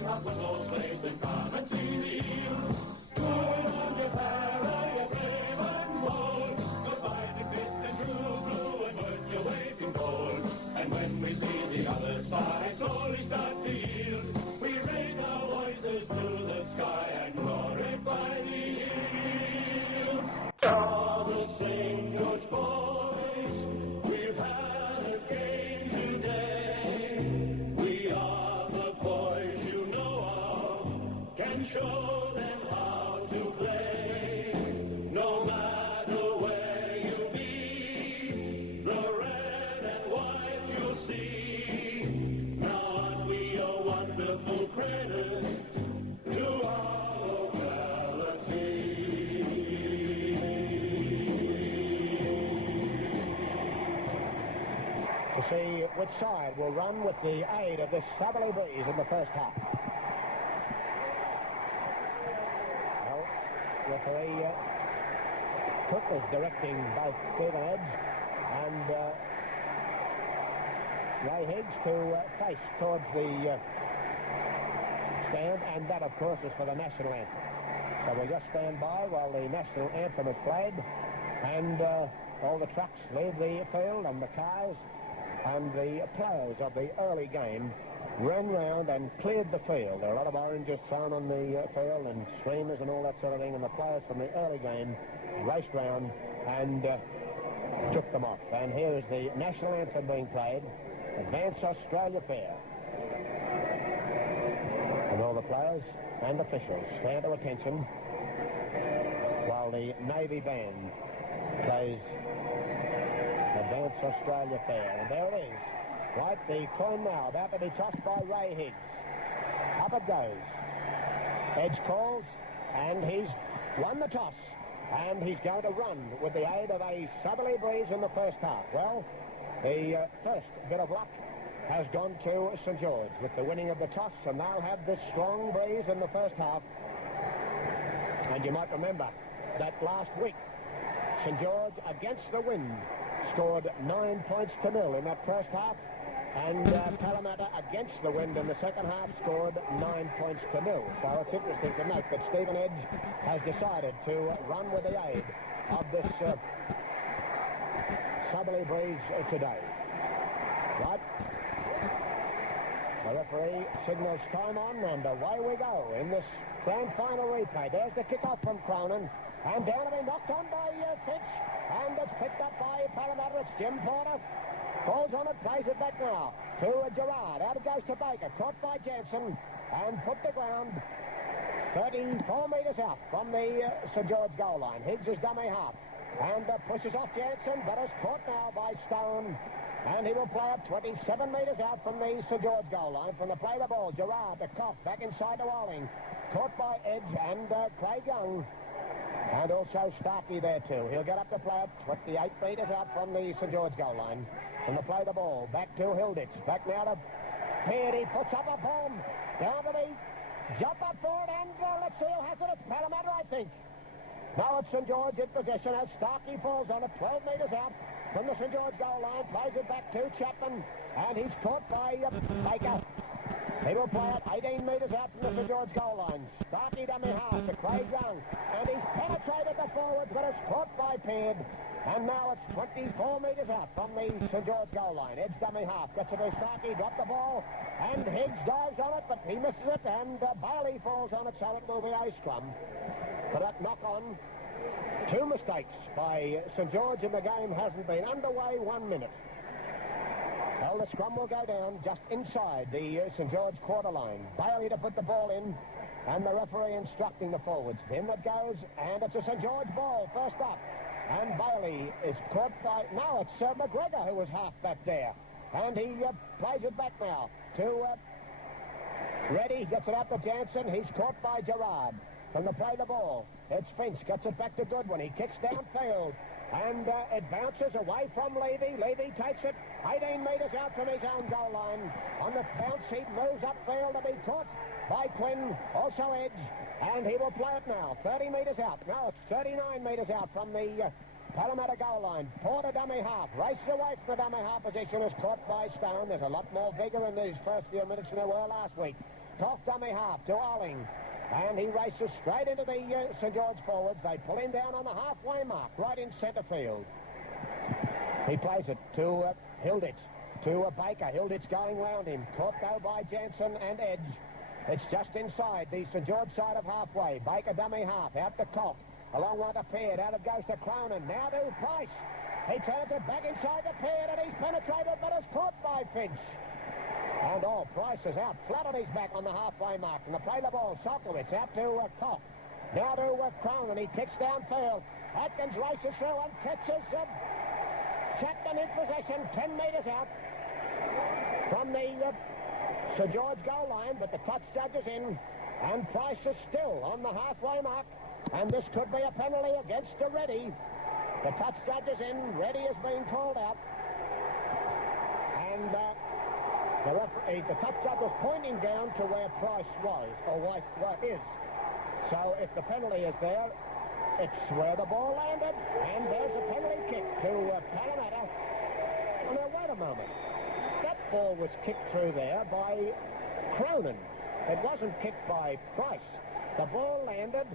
clean up with those blades and come and see the eels. Going on your para, you brave and bold. You'll find it fit and true blue and worth your weight in gold. And when we see the other side slowly start to yield, we raise our voices to the sky and glorify the eels. Oh, the St George boys, we've had a game today. We are the boys you know of, can show them how to play. No matter where you be, the red and white you'll see. Now aren't we a wonderful credit to our locality? To see which side will run with the aid of this southerly breeze in the first half. Well, referee Cook is directing both Stephen Edge and Ray Higgs to face towards the stand, and that of course is for the national anthem. So we'll just stand by while the national anthem is played, and all the trucks leave the field, and the cars and the players of the early game ran round and cleared the field. There are a lot of oranges thrown on the field and streamers and all that sort of thing, and the players from the early game raced round and took them off. And here is the national anthem being played, Advance Australia Fair. And all the players and officials stand to attention while the Navy band plays Advance Australia Fair. And there it is. Right, the coin now about to be tossed by Ray Higgs. Up it goes. Edge calls, and he's won the toss. And he's going to run with the aid of a southerly breeze in the first half. Well, the first bit of luck has gone to St George with the winning of the toss, and they'll have this strong breeze in the first half. And you might remember that last week, St George, against the wind, scored 9 points to 0 in that first half, and Parramatta, against the wind in the second half, scored 9 points to 0. So it's interesting to note that Stephen Edge has decided to run with the aid of this southerly breeze today. Right? The referee signals time on, and away we go in this grand final replay. There's the kick-off from Cronin, and down to be knocked on by Fitch, and it's picked up by Parramatta. It's Jim Porter. Falls on it, plays it back now to Gerard. Out it goes to Baker. Caught by Jansen and put to ground 34 metres out from the St George goal line. Higgs is dummy half and pushes off Jansen, but is caught now by Stone. And he will play it 27 metres out from the St George goal line. From the play the ball, Gerard, the cough, back inside to Walling. Caught by Edge and Craig Young. And also Starkey there too. He'll get up to play it 28 metres out from the St George goal line. From the play the ball, back to Hilditch. Back now to Peard. He puts up a bomb. Down to the jump up for it, and let's see who has it. It's Parramatta, I think. Now it's St George in possession as Starkey falls on it 12 metres out from the St George goal line. Plays it back to Chapman, and he's caught by Baker. He will play it 18 metres out from the St George goal line. Starkey dummy half to Craig Young, and he's penetrated the forwards, but it's caught by Peard. And now it's 24 metres out from the St George goal line. Edge dummy half, gets it to Starkey, dropped the ball, and Higgs dives on it, but he misses it, and Bailey falls on it, so it will be a scrum. For that knock-on, 2 mistakes by St George, and the game hasn't been underway 1 minute. Well, the scrum will go down just inside the St George quarter line. Bailey to put the ball in, and the referee instructing the forwards. In that goes, and it's a St George ball, first up. And Bailey is caught by... Now it's McGregor who was half back there. And he plays it back now to Reddy. Gets it up to Jansen. He's caught by Gerard. From the play the ball, it's Finch. Gets it back to Goodwin. He kicks downfield. And it bounces away from Levy. Levy takes it 18 metres out from his own goal line. On the bounce, he moves upfield to be caught by Quinn. Also Edge. And he will play it now, 30 metres out. Now it's 39 metres out from the Parramatta goal line. Porter dummy half, races away from the dummy half position, is caught by Stone. There's a lot more vigour in these first few minutes than there were last week. Toff dummy half to Olling. And he races straight into the St George forwards. They pull him down on the halfway mark, right in centre field. He plays it to Hilditch, to Baker. Hilditch going round him. Caught though by Jansen and Edge. It's just inside the St George side of halfway. Baker dummy half, out to Cock. Along one to Peard, out it goes to Cronin. Now to Price. He turns it back inside the Peard and he's penetrated, but is caught by Finch. And Price is out, flat on his back on the halfway mark. And they play the ball. Solkowitz out to Cock. Now to Cronin. He kicks downfield. Atkins races through and catches Chapman in possession, 10 metres out from the St George goal line, but the touch judge is in, and Price is still on the halfway mark, and this could be a penalty against Reddy. The touch judge is in, Reddy is being called out, and the touch judge was pointing down to where Price was, or what is. So if the penalty is there, it's where the ball landed, and there's a penalty kick to Parramatta. Oh, now, wait a moment. That ball was kicked through there by Cronin. It wasn't kicked by Price. The ball landed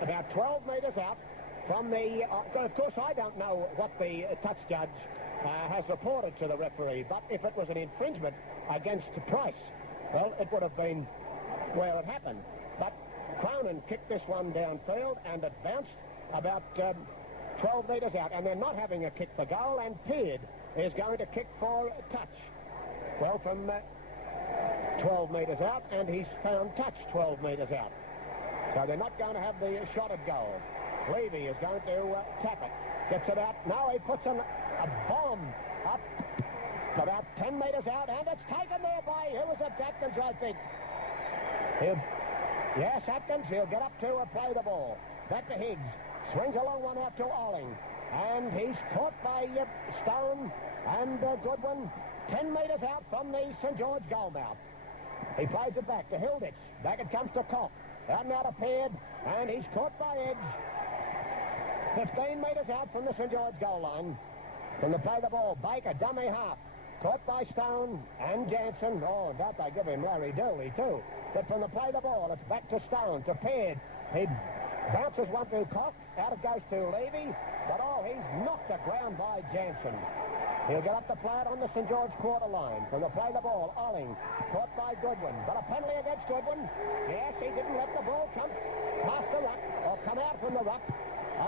about 12 metres out from the... of course, I don't know what the touch judge has reported to the referee, but if it was an infringement against Price, well, it would have been where it happened. But Cronin kicked this one downfield, and it bounced about 12 metres out, and they're not having a kick for goal, and Peard is going to kick for touch. Well, from 12 metres out, and he's found touch 12 metres out. So they're not going to have the shot at goal. Levy is going to tap it. Gets it out. Now he puts a bomb up about 10 metres out, and it's taken there by, who was it? Atkins, I think. Yes, Atkins, he'll get up to play the ball. Back to Higgs. Swings a long one out to Olling. And he's caught by Stone and Goodwin 10 metres out from the St George goal mouth. He plays it back to Hilditch. Back it comes to Koch. Out and out of Peard, and he's caught by Edge. 15 metres out from the St George goal line. From the play the ball, Baker, dummy half. Caught by Stone and Jansen. Oh, don't they give him Larry Dooley, too. But from the play the ball, it's back to Stone, to Peard. He bounces one to Koch. Out it goes to Levy. But, he's knocked the ground by Jansen. He'll get up the play on the St George quarter line. From the play the ball, Olling. Caught by Goodwin. But a penalty against Goodwin. Yes, he didn't let the ball come past the ruck, or come out from the ruck.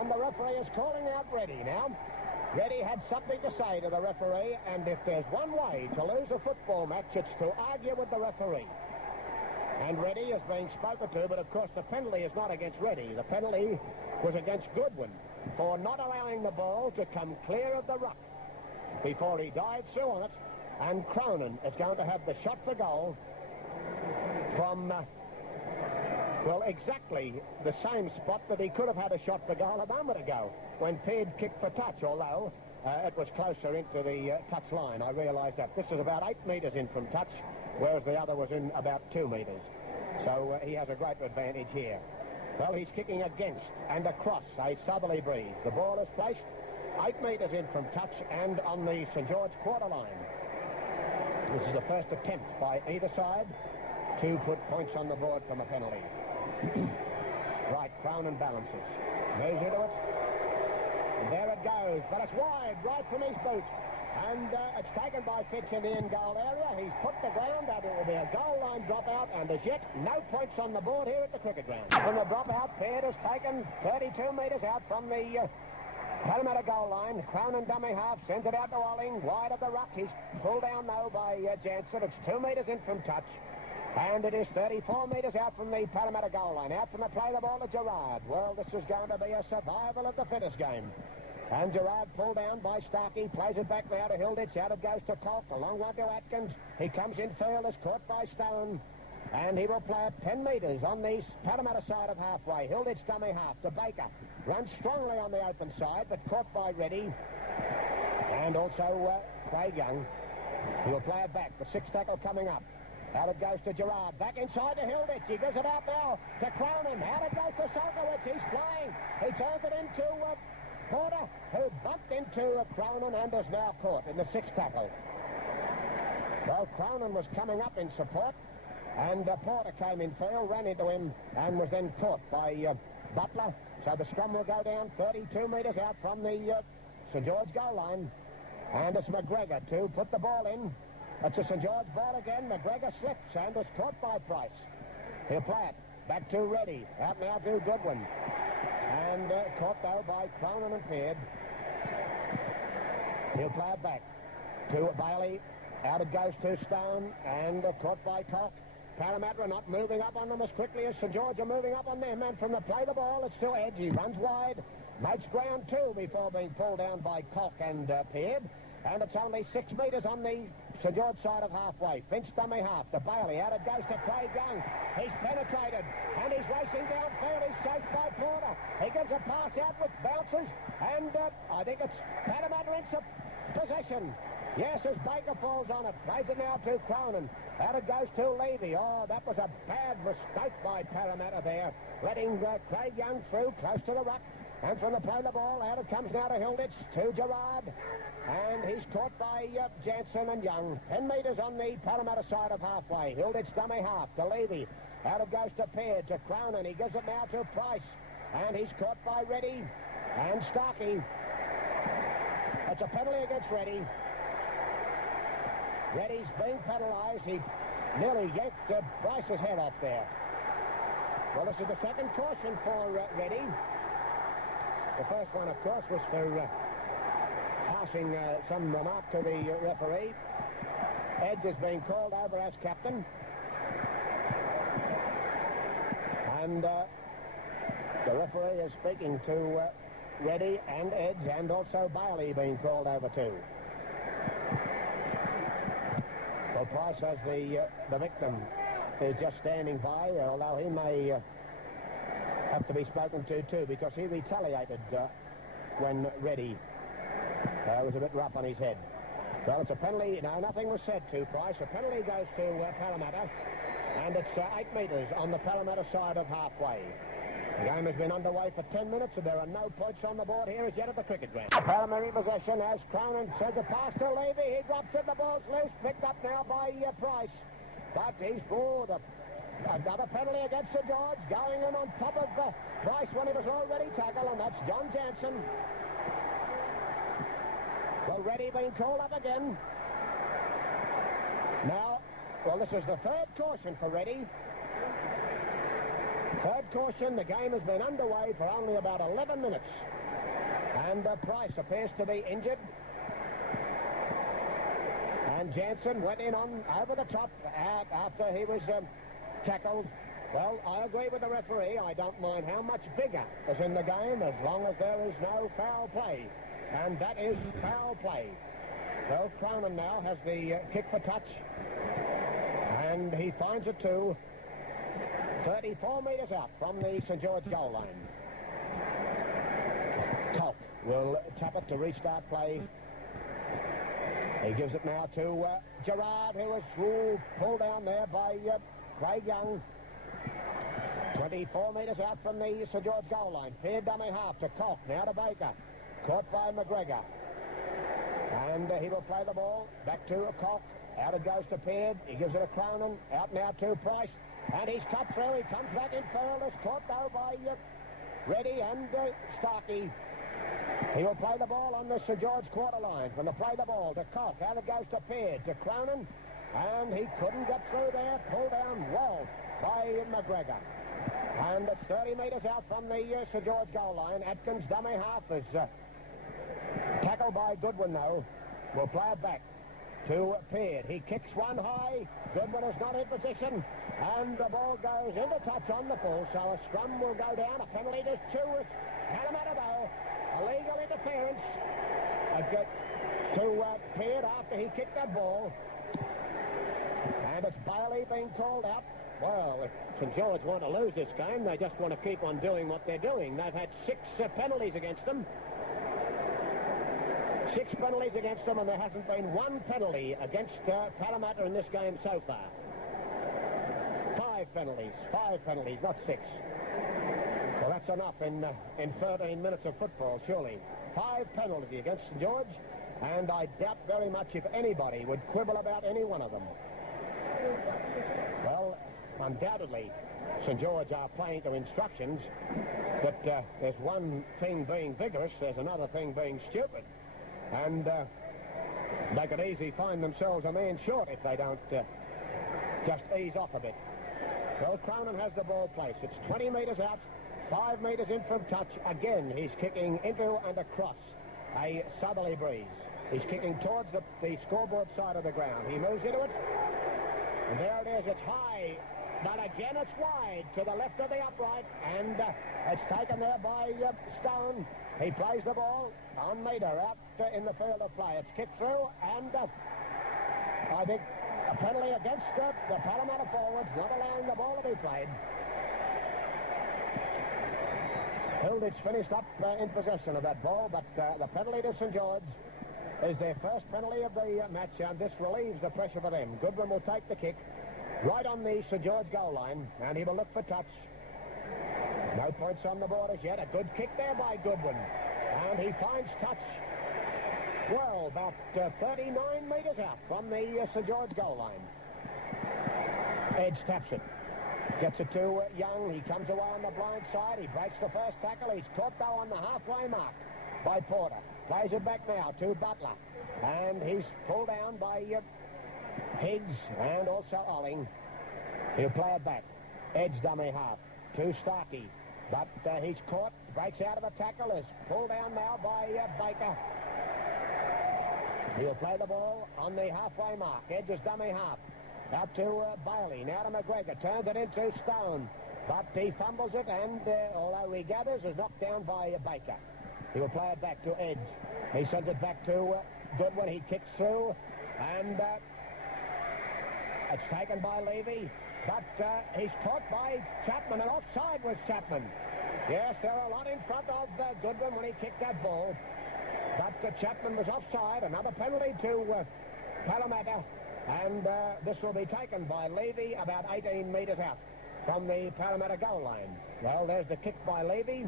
And the referee is calling out Reddy now. Reddy had something to say to the referee, and if there's one way to lose a football match, it's to argue with the referee. And Reddy is being spoken to, but of course the penalty is not against Reddy. The penalty was against Goodwin for not allowing the ball to come clear of the ruck before he dived through on it. And Cronin is going to have the shot for goal from, exactly the same spot that he could have had a shot for goal a moment ago when Peard kicked for touch, although it was closer into the touch line. I realise that. This is about 8 metres in from touch, whereas the other was in about 2 metres. So he has a great advantage here. Well, he's kicking against and across a southerly breeze. The ball is placed 8 metres in from touch and on the St George quarter line. This is the first attempt by either side to put points on the board from a penalty. Right, Cronin balances. Moves into it. And there it goes. But it's wide, right from his boot. And it's taken by Fitch in the in-goal area. He's put the ground out. It will be a goal line dropout, and as yet, no points on the board here at the cricket ground. From the dropout, Peard has taken 32 metres out from the Parramatta goal line. Cronin dummy half, sends it out to Olling, wide of the ruck. He's pulled down, though, by Jansen. It's 2 metres in from touch. And it is 34 metres out from the Parramatta goal line. Out from the play the ball to Gerard. Well, this is going to be a survival of the fittest game. And Gerard pulled down by Starkey, plays it back now to Hilditch. Out it goes to Colt, a long one to Atkins. He comes in field, is caught by Stone. And he will play it 10 metres on the Parramatta side of halfway. Hilditch dummy half to Baker. Runs strongly on the open side, but caught by Reddy. And also Craig Young. He'll play it back. The sixth tackle coming up. Out it goes to Gerard. Back inside to Hilditch. He gives it out now to Cronin. Out it goes to Solkowitz. He's playing. He turns it into Porter, who bumped into Cronin and is now caught in the sixth tackle. Well, Cronin was coming up in support, And Porter came in field, ran into him, and was then caught by Butler. So the scrum will go down 32 metres out from the St George goal line. And it's McGregor to put the ball in. It's a St George ball again. McGregor slips and is caught by Price. He'll play it. Back to Reddy. Out now to Goodwin. And caught though by Cronin and Peard. He'll play it back to Bailey. Out it goes to Stone. And caught by Koch. Parramatta are not moving up on them as quickly as St George are moving up on them. And from the play the ball, it's to Edge. He runs wide. Makes ground two before being pulled down by Koch and Peard. And it's only 6 metres on the St George side of halfway. Finch dummy half to Bailey. Out it goes to Craig Young. He's penetrated. And he's racing downfield. He's chased by Porter. He gives a pass out which bounces. And I think it's Parramatta in possession. Yes, as Baker falls on it. Plays it now to Cronin. Out it goes to Levy. Oh, that was a bad mistake by Parramatta there. Letting Craig Young through close to the ruck. And from the play the ball, out it comes now to Hilditch, to Gerard. And he's caught by Jansen and Young. 10 metres on the Parramatta side of halfway. Hilditch dummy half to Levy. Out it goes to Peard, to Cronin. He gives it now to Price. And he's caught by Reddy and Starkey. It's a penalty against Reddy. Reddy's being penalised. He nearly yanked Bryce's head off there. Well, this is the second caution for Reddy. The first one, of course, was for passing some remark to the referee. Edge is being called over as captain. And the referee is speaking to Reddy and Edge, and also Bailey being called over too. Well, Price, as the victim, is just standing by, although he may have to be spoken to too, because he retaliated when Reddy was a bit rough on his head. Well, it's a penalty. No, nothing was said to Price. A penalty goes to Parramatta, and it's 8 metres on the Parramatta side of halfway. The game has been underway for 10 minutes, and there are no points on the board here as yet at the cricket ground. Parramatta in possession as Cronin sends a pass to Levy. He drops it. The ball's loose. Picked up now by Price. But he's bored. Another penalty against St George, going in on top of Price when he was already tackled, and that's John Jansen. Well, Reddy being called up again. Now, well, this is the third caution for Reddy. Third caution. The game has been underway for only about 11 minutes. And Price appears to be injured. And Jansen went in on over the top after he was tackled. Well, I agree with the referee. I don't mind how much bigger is in the game as long as there is no foul play. And that is foul play. So Cronin now has the kick for touch. And he finds it too. 34 metres out from the St George goal line. Koch will tap it to restart play. He gives it now to Gerard, who was pulled down there by Craig Young. 24 metres out from the St George goal line. Peard dummy half to Koch, now to Baker. Caught by McGregor. And he will play the ball back to Koch. Out it goes to Peard. He gives it to Cronin. Out now to Price. And he's cut through. He comes back in field. It's caught though by Reddy and Starkey. He will play the ball on the St George quarter line. From the play the ball to Koch. Out it goes to Peard, to Cronin. And he couldn't get through there. Pulled down well by McGregor. And it's 30 metres out from the St George goal line. Atkins, dummy half, is tackled by Goodwin though. We'll play it back to Peard. He kicks one high. Goodwin is not in position. And the ball goes into touch on the full, so a scrum will go down. A penalty to Parramatta though. Illegal interference to Peard after he kicked that ball. And it's Bailey being called out. Well, if St George want to lose this game, they just want to keep on doing what they're doing. They've had 6 penalties against them. 6 penalties against them, and there hasn't been one penalty against Parramatta in this game so far. 5 penalties, not 6. Well, that's enough in 13 minutes of football, surely. 5 penalties against St George, and I doubt very much if anybody would quibble about any one of them. Well, undoubtedly St George are playing to instructions, but there's one thing being vigorous, there's another thing being stupid, and they could easily find themselves a man short if they don't just ease off a bit. Well, Cronin has the ball placed. It's 20 metres out, 5 metres in from touch. Again, he's kicking into and across a southerly breeze. He's kicking towards the scoreboard side of the ground. He moves into it, and there it is. It's high, but again it's wide to the left of the upright, and it's taken there by Stone. He plays the ball on metre out in the field of play. It's kicked through, and I think a penalty against the Parramatta forwards, not allowing the ball to be played. Hilditch finished up in possession of that ball, but the penalty to St George is their first penalty of the match, and this relieves the pressure for them. Goodwin will take the kick right on the St George goal line, and he will look for touch. No points on the board as yet. A good kick there by Goodwin, and he finds touch. Well, about 39 metres out from the St George goal line. Edge taps it. Gets it to Young. He comes away on the blind side. He breaks the first tackle. He's caught, though, on the halfway mark by Porter. Plays it back now to Butler. And he's pulled down by Higgs and also Olling. He'll play it back. Edge dummy half to Starkey. But he's caught. Breaks out of a tackle. Is pulled down now by Baker. He'll play the ball on the halfway mark. Edge's dummy half. Out to Bailey. Now to McGregor. Turns it into Stone. But he fumbles it, and although he gathers, is knocked down by Baker. He will play it back to Edge. He sends it back to Goodwin. He kicks through, and it's taken by Levy. But he's caught by Chapman, and offside was Chapman. Yes, there were a lot in front of Goodwin when he kicked that ball. But Chapman was offside. Another penalty to Parramatta. And this will be taken by Levy about 18 metres out from the Parramatta goal line. Well, there's the kick by Levy,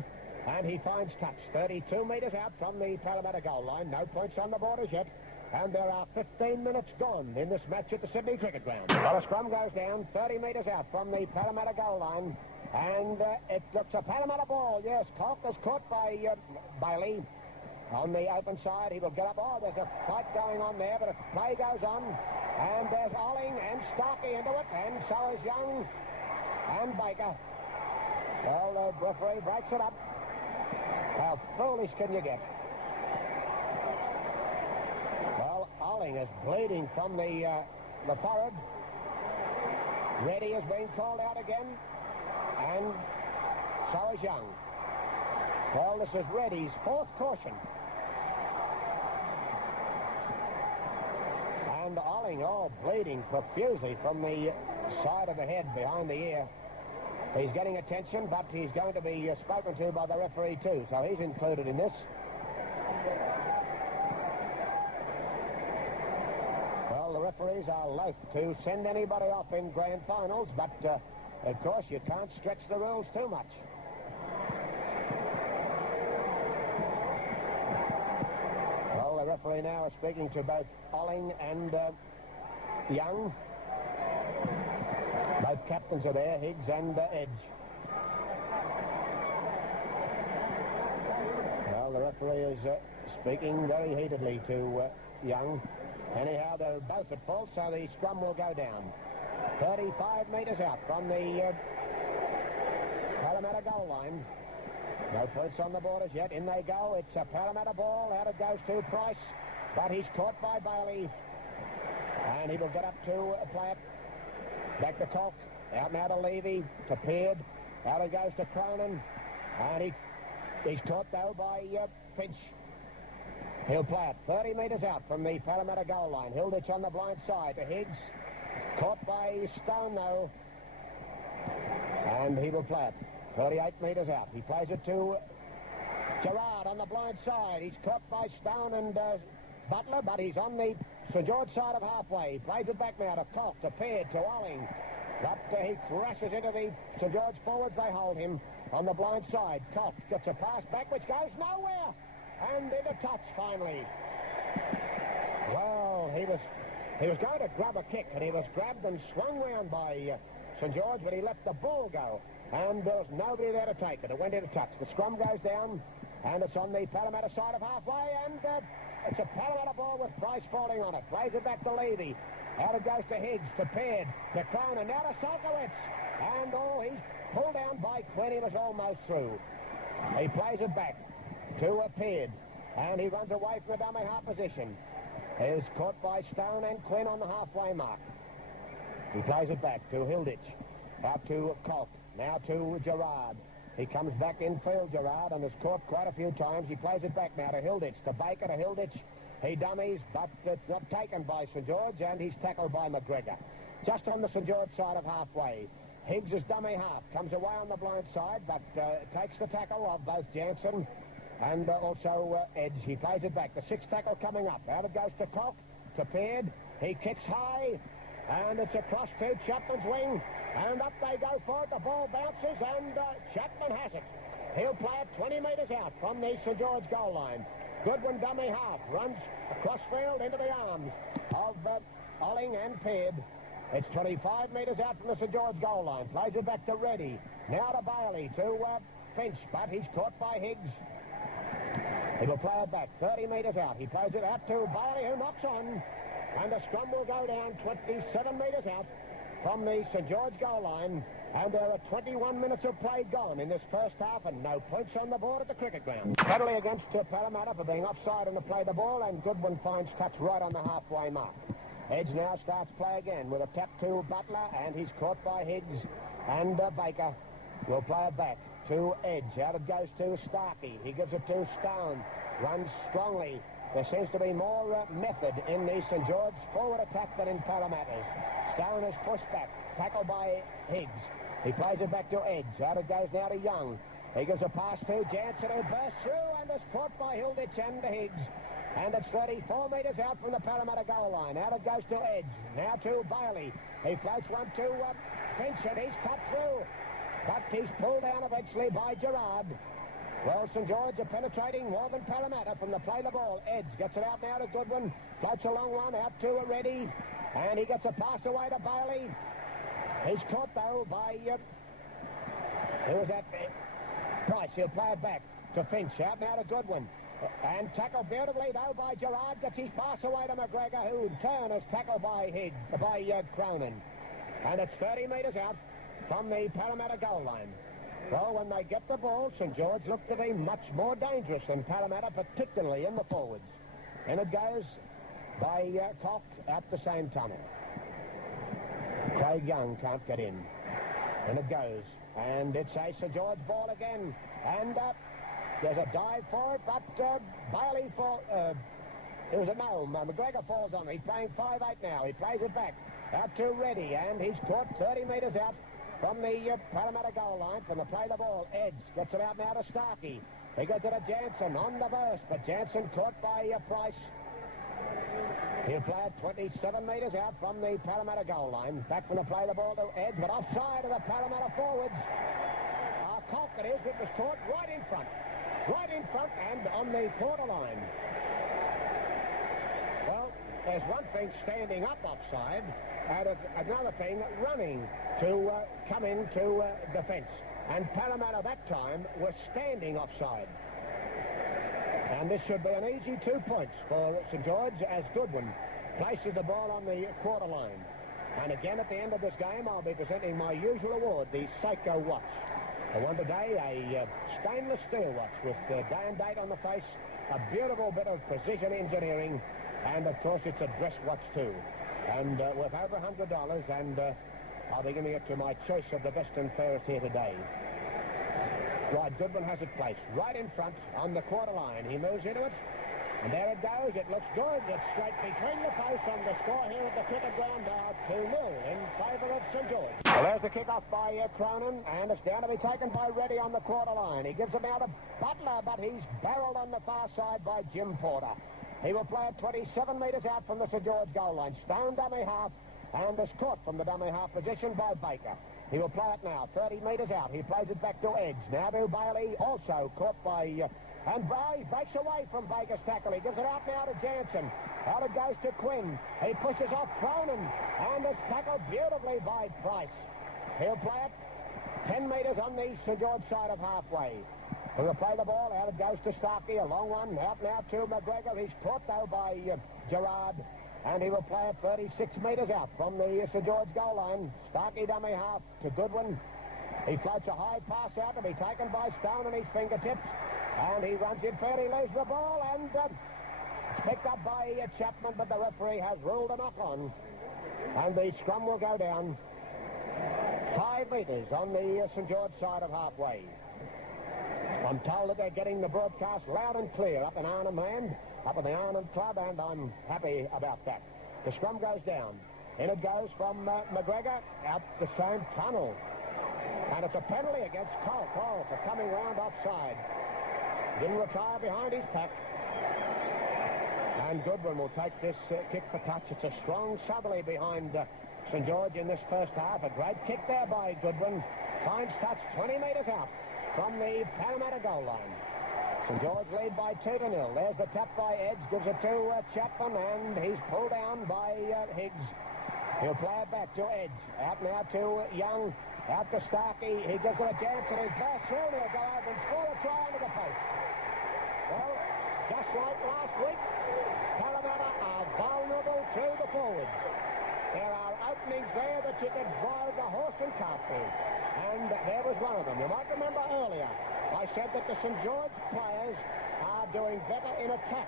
and he finds touch. 32 metres out from the Parramatta goal line. No points on the board as yet. And there are 15 minutes gone in this match at the Sydney Cricket Ground. Well, a scrum goes down 30 metres out from the Parramatta goal line. And it looks a Parramatta ball. Yes, Cock is caught by Bailey. On the open side, he will get up. Oh, there's a fight going on there, but the play goes on. And there's Olling and Starkey into it, and so is Young and Baker. Well, the referee breaks it up. How foolish can you get? Well, Olling is bleeding from the forehead. Reddy is being called out again, and so is Young. Well, this is Reddy's fourth caution. And Olling, bleeding profusely from the side of the head behind the ear. He's getting attention, but he's going to be spoken to by the referee too, so he's included in this. Well, the referees are loath to send anybody off in grand finals, but of course you can't stretch the rules too much. Well, the referee now is speaking to both Olling and Young. Both captains are there, Higgs and Edge. Well, the referee is speaking very heatedly to Young. Anyhow, they're both at fault, so the scrum will go down. 35 metres out from the Parramatta goal line. No points on the board as yet. In they go. It's a Parramatta ball. Out it goes to Price. But he's caught by Bailey. And he will get up to play it. Back to Cock. Out now to Levy. To Peard. Out it goes to Cronin. And he's caught, though, by Finch. He'll play it 30 metres out from the Parramatta goal line. Hilditch on the blind side to Higgs. Caught by Stone, though. And he will play it 38 metres out. He plays it to Gerard on the blind side. He's caught by Stone and Butler, but he's on the St George side of halfway. He plays it back now to Cock, to Peard, to Olling. But he crashes into the St George forwards. They hold him on the blind side. Cock gets a pass back, which goes nowhere. And into touch, finally. Well, he was going to grab a kick, and he was grabbed and swung round by St George, but he let the ball go. And there was nobody there to take it. It went into touch. The scrum goes down, and it's on the Parramatta side of halfway, and it's a Parramatta ball with Price falling on it. Plays it back to Levy. Out it goes to Higgs, to Peard, to Cronin, now to Solkowitz. And, he's pulled down by Quinn. He was almost through. He plays it back to Peard, and he runs away from the dummy half position. Is caught by Stone and Quinn on the halfway mark. He plays it back to Hilditch. Out to Koch. Now to Gerard. He comes back infield, Gerard, and has caught quite a few times. He plays it back now to Hilditch. To Baker, to Hilditch. He dummies, but it's not taken by St George, and he's tackled by McGregor. Just on the St George side of halfway. Higgs is dummy half. Comes away on the blind side, but takes the tackle of both Jansen and also Edge. He plays it back. The sixth tackle coming up. Out it goes to Koch, to Peard. He kicks high, and it's across to Chapman's wing. And up they go for it. The ball bounces, and Chapman has it. He'll play it 20 metres out from the St George goal line. Goodwin dummy half. Runs across field into the arms of Olling and Peard. It's 25 metres out from the St George goal line. Plays it back to Reddy. Now to Bailey, to Finch, but he's caught by Higgs. He will play it back 30 metres out. He plays it out to Bailey, who knocks on. And the scrum will go down 27 metres out from the St George goal line. And there are 21 minutes of play gone in this first half, and no points on the board at the cricket ground. Penalty against Parramatta for being offside and to play the ball, and Goodwin finds touch right on the halfway mark. Edge now starts play again with a tap to Butler, and he's caught by Higgs. And Baker will play it back to Edge. Out it goes to Starkey. He gives it to Stone. Runs strongly. There seems to be more method in the St George forward attack than in Parramatta. Stone is pushed back. Tackled by Higgs. He plays it back to Edge. Out it goes now to Young. He gives a pass to Jansen, who bursts through and is caught by Hilditch and Higgs. And it's 34 metres out from the Parramatta goal line. Out it goes to Edge. Now to Bailey. He floats one to Finch, and he's cut through. But he's pulled down eventually by Gerard. Well, St George are penetrating more than Parramatta from the play the ball. Edge gets it out now to Goodwin. Floats a long one out to Reddy. And he gets a pass away to Bailey. He's caught, though, by... who was that? Price. He'll play it back to Finch. Out now to Goodwin. And tackled beautifully, though, by Gerard. Gets his pass away to McGregor, who in turn is tackled by Cronin. And it's 30 metres out from the Parramatta goal line. Well, when they get the ball, St George look to be much more dangerous than Parramatta, particularly in the forwards. And it goes by Koch at the same tunnel. Craig Young can't get in. And it goes. And it's a St George ball again. And there's a dive for it, but Bailey it was a no. McGregor falls on it. He's playing 5-8 now. He plays it back. Out to Reddy, and he's caught 30 metres out from the Parramatta goal line from the play the ball. Edge gets it out now to Starkey. He gets it to Jansen on the burst, but Jansen caught by Price. He'll play it 27 metres out from the Parramatta goal line. Back from the play the ball to Edge, but offside of the Parramatta forwards. Koch it is. It was caught right in front. Right in front and on the quarter line. Well, there's one thing standing up offside, and another thing running to come into defence. And Parramatta that time was standing offside. And this should be an easy 2 points for St George as Goodwin places the ball on the quarter line. And again at the end of this game I'll be presenting my usual award, the Seiko watch. I won today a stainless steel watch with day and date on the face, a beautiful bit of precision engineering, and of course it's a dress watch too. And worth over $100, and I'll be giving it to my choice of the best and fairest here today. Right, Goodwin has it placed right in front on the quarter line. He moves into it, and there it goes. It looks good. It's straight between the posts, and the score here at the cricket ground are 2-0 in favour of St George. Well, there's the kick-off by Cronin, and it's down to be taken by Reddy on the quarter line. He gives it out to Butler, but he's barreled on the far side by Jim Porter. He will play it 27 metres out from the St George goal line. Stone dummy half, and is caught from the dummy half position by Baker. He will play it now, 30 metres out. He plays it back to Edge. Now to Bailey, also caught by... and Bailey breaks away from Baker's tackle. He gives it out now to Jansen. Out it goes to Quinn. He pushes off Cronin, and is tackled beautifully by Price. He'll play it 10 metres on the St George side of halfway. He'll play the ball. Out it goes to Starkey. A long one. Out now to McGregor. He's caught, though, by Gerard. And he will play it 36 metres out from the St George goal line. Starkey dummy half to Goodwin. He floats a high pass out to be taken by Stone on his fingertips. And he runs in fairly loose the ball. And it's picked up by Chapman, but the referee has ruled a knock-on. And the scrum will go down 5 metres on the St George side of halfway. I'm told that they're getting the broadcast loud and clear up in Arnhem Land, up in the Arnhem Club, and I'm happy about that. The scrum goes down. In it goes from McGregor out the same tunnel. And it's a penalty against Cole for coming round offside. Didn't retire behind his pack. And Goodwin will take this kick for touch. It's a strong southerly behind St George in this first half. A great kick there by Goodwin. Finds touch 20 metres out from the Parramatta goal line. St George lead by 2-0. There's the tap by Edge. Gives it to Chapman, and he's pulled down by Higgs. He'll play it back to Edge. Out now to Young. Out to Starkey. He gives it a Jansen. He's passed through. He'll go over and score a try into the post. Well, just like last week, Parramatta are vulnerable to the forwards. There are openings there that you could drive the horse and cart through. And there was one of them. You might remember earlier, I said that the St George players are doing better in attack.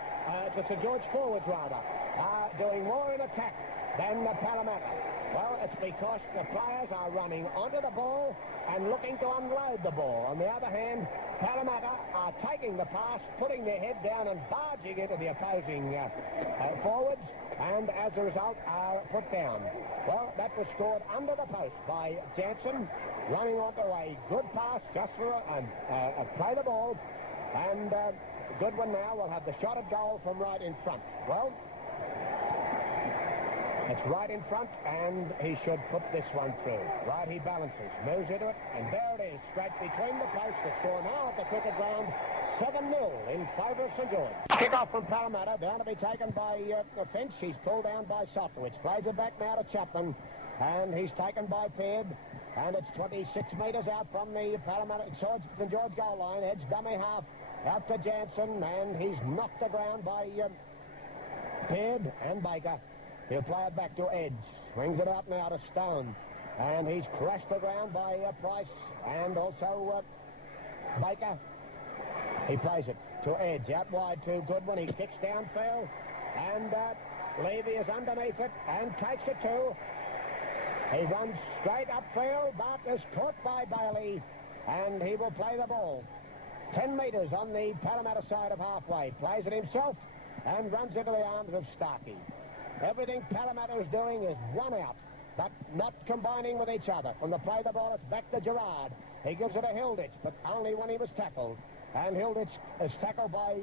The St George forwards, rather, are doing more in attack than the Parramatta. Well, it's because the players are running onto the ball and looking to unload the ball. On the other hand, Parramatta are taking the pass, putting their head down and barging into the opposing forwards, and as a result are put down. Well, that was scored under the post by Jansen, running onto a good pass just for a play the ball, and Goodwin now will have the shot at goal from right in front. Well, it's right in front, and he should put this one through. Right, he balances, moves into it, and there it is, straight between the posts. The score now at the cricket ground, 7-0 in favour of St George. Kick off from Parramatta, down to be taken by Finch. He's pulled down by Sofowitz. Plays it back now to Chapman, and he's taken by Peard, and it's 26 metres out from the Parramatta St George goal line. Edge dummy half out to Jansen, and he's knocked the ground by Peard and Baker. He'll play it back to Edge. Swings it out now to Stone. And he's crashed the ground by Price and also Baker. He plays it to Edge. Out wide to Goodwin. He kicks downfield. And Levy is underneath it and takes it too. He runs straight upfield, but is caught by Bailey. And he will play the ball. 10 metres on the Parramatta side of halfway. Plays it himself and runs into the arms of Starkey. Everything Parramatta is doing is one out, but not combining with each other. From the play the ball, it's back to Gerard. He gives it to Hilditch, but only when he was tackled. And Hilditch is tackled by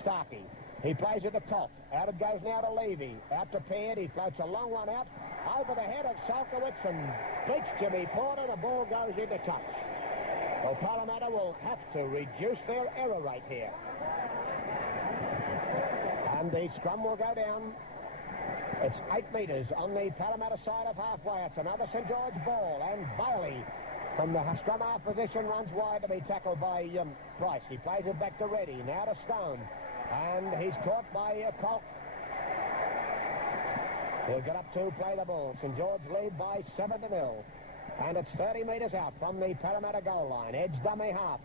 Starkey. He plays it to Koch. Out it goes now to Levy. Out to Peard. He floats a long one out over the head of Salkowitz and beats Jimmy Porter. The ball goes into touch. Well, Parramatta will have to reduce their error rate here. And the scrum will go down. It's 8 metres on the Parramatta side of halfway. It's another St George ball, and Bailey from the scrum half position runs wide to be tackled by Price. He plays it back to Reddy, now to Stone, and he's caught by Koch. He'll get up to play the ball. St George lead by 7-0, and it's 30 metres out from the Parramatta goal line. Edge dummy half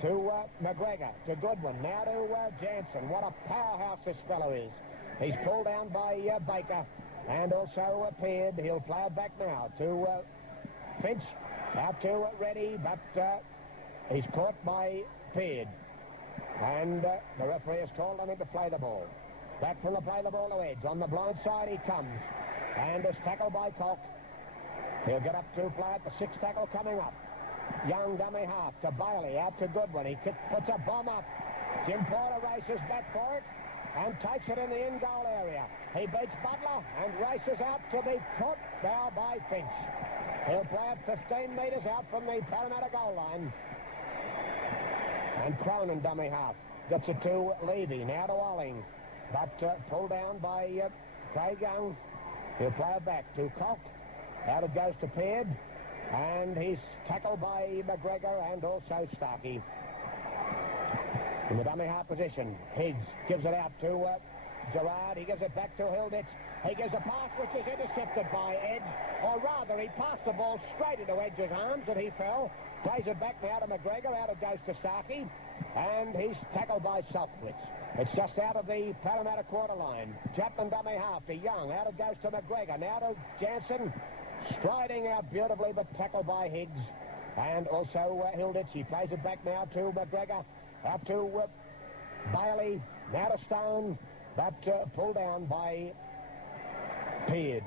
to McGregor, to Goodwin, now to Jansen. What a powerhouse this fellow is. He's pulled down by Baker and also Peard. He'll play it back now to Finch. Out to Reddy, but he's caught by Peard. And the referee has called on him to play the ball. Back from the play the ball to Edge. On the blind side he comes. And is tackled by Koch. He'll get up to play it. The sixth tackle coming up. Young dummy half to Bailey. Out to Goodwin. He puts a bomb up. Jim Porter races back for it and takes it in the in-goal area. He beats Butler and races out to be caught now by Finch. He'll play it 15 metres out from the Parramatta goal line. And Cronin, dummy half, gets it to Levy, now to Olling. But pulled down by Craig Young. He'll play it back to Koch. Out it goes to Peard. And he's tackled by McGregor and also Starkey. In the dummy half position, Higgs gives it out to Gerard. He gives it back to Hilditch. He gives a pass which is intercepted by Edge, or rather he passed the ball straight into Edge's arms and he fell. Plays it back now to McGregor. Out it goes to Starkey, and he's tackled by Selfridge. It's just out of the Parramatta quarter line. Chapman dummy half to Young. Out it goes to McGregor. Now to Jansen. Striding out beautifully, but tackled by Higgs. And also Hilditch. He plays it back now to McGregor. Up to Bailey. Now to Stone. But pulled down by Peard.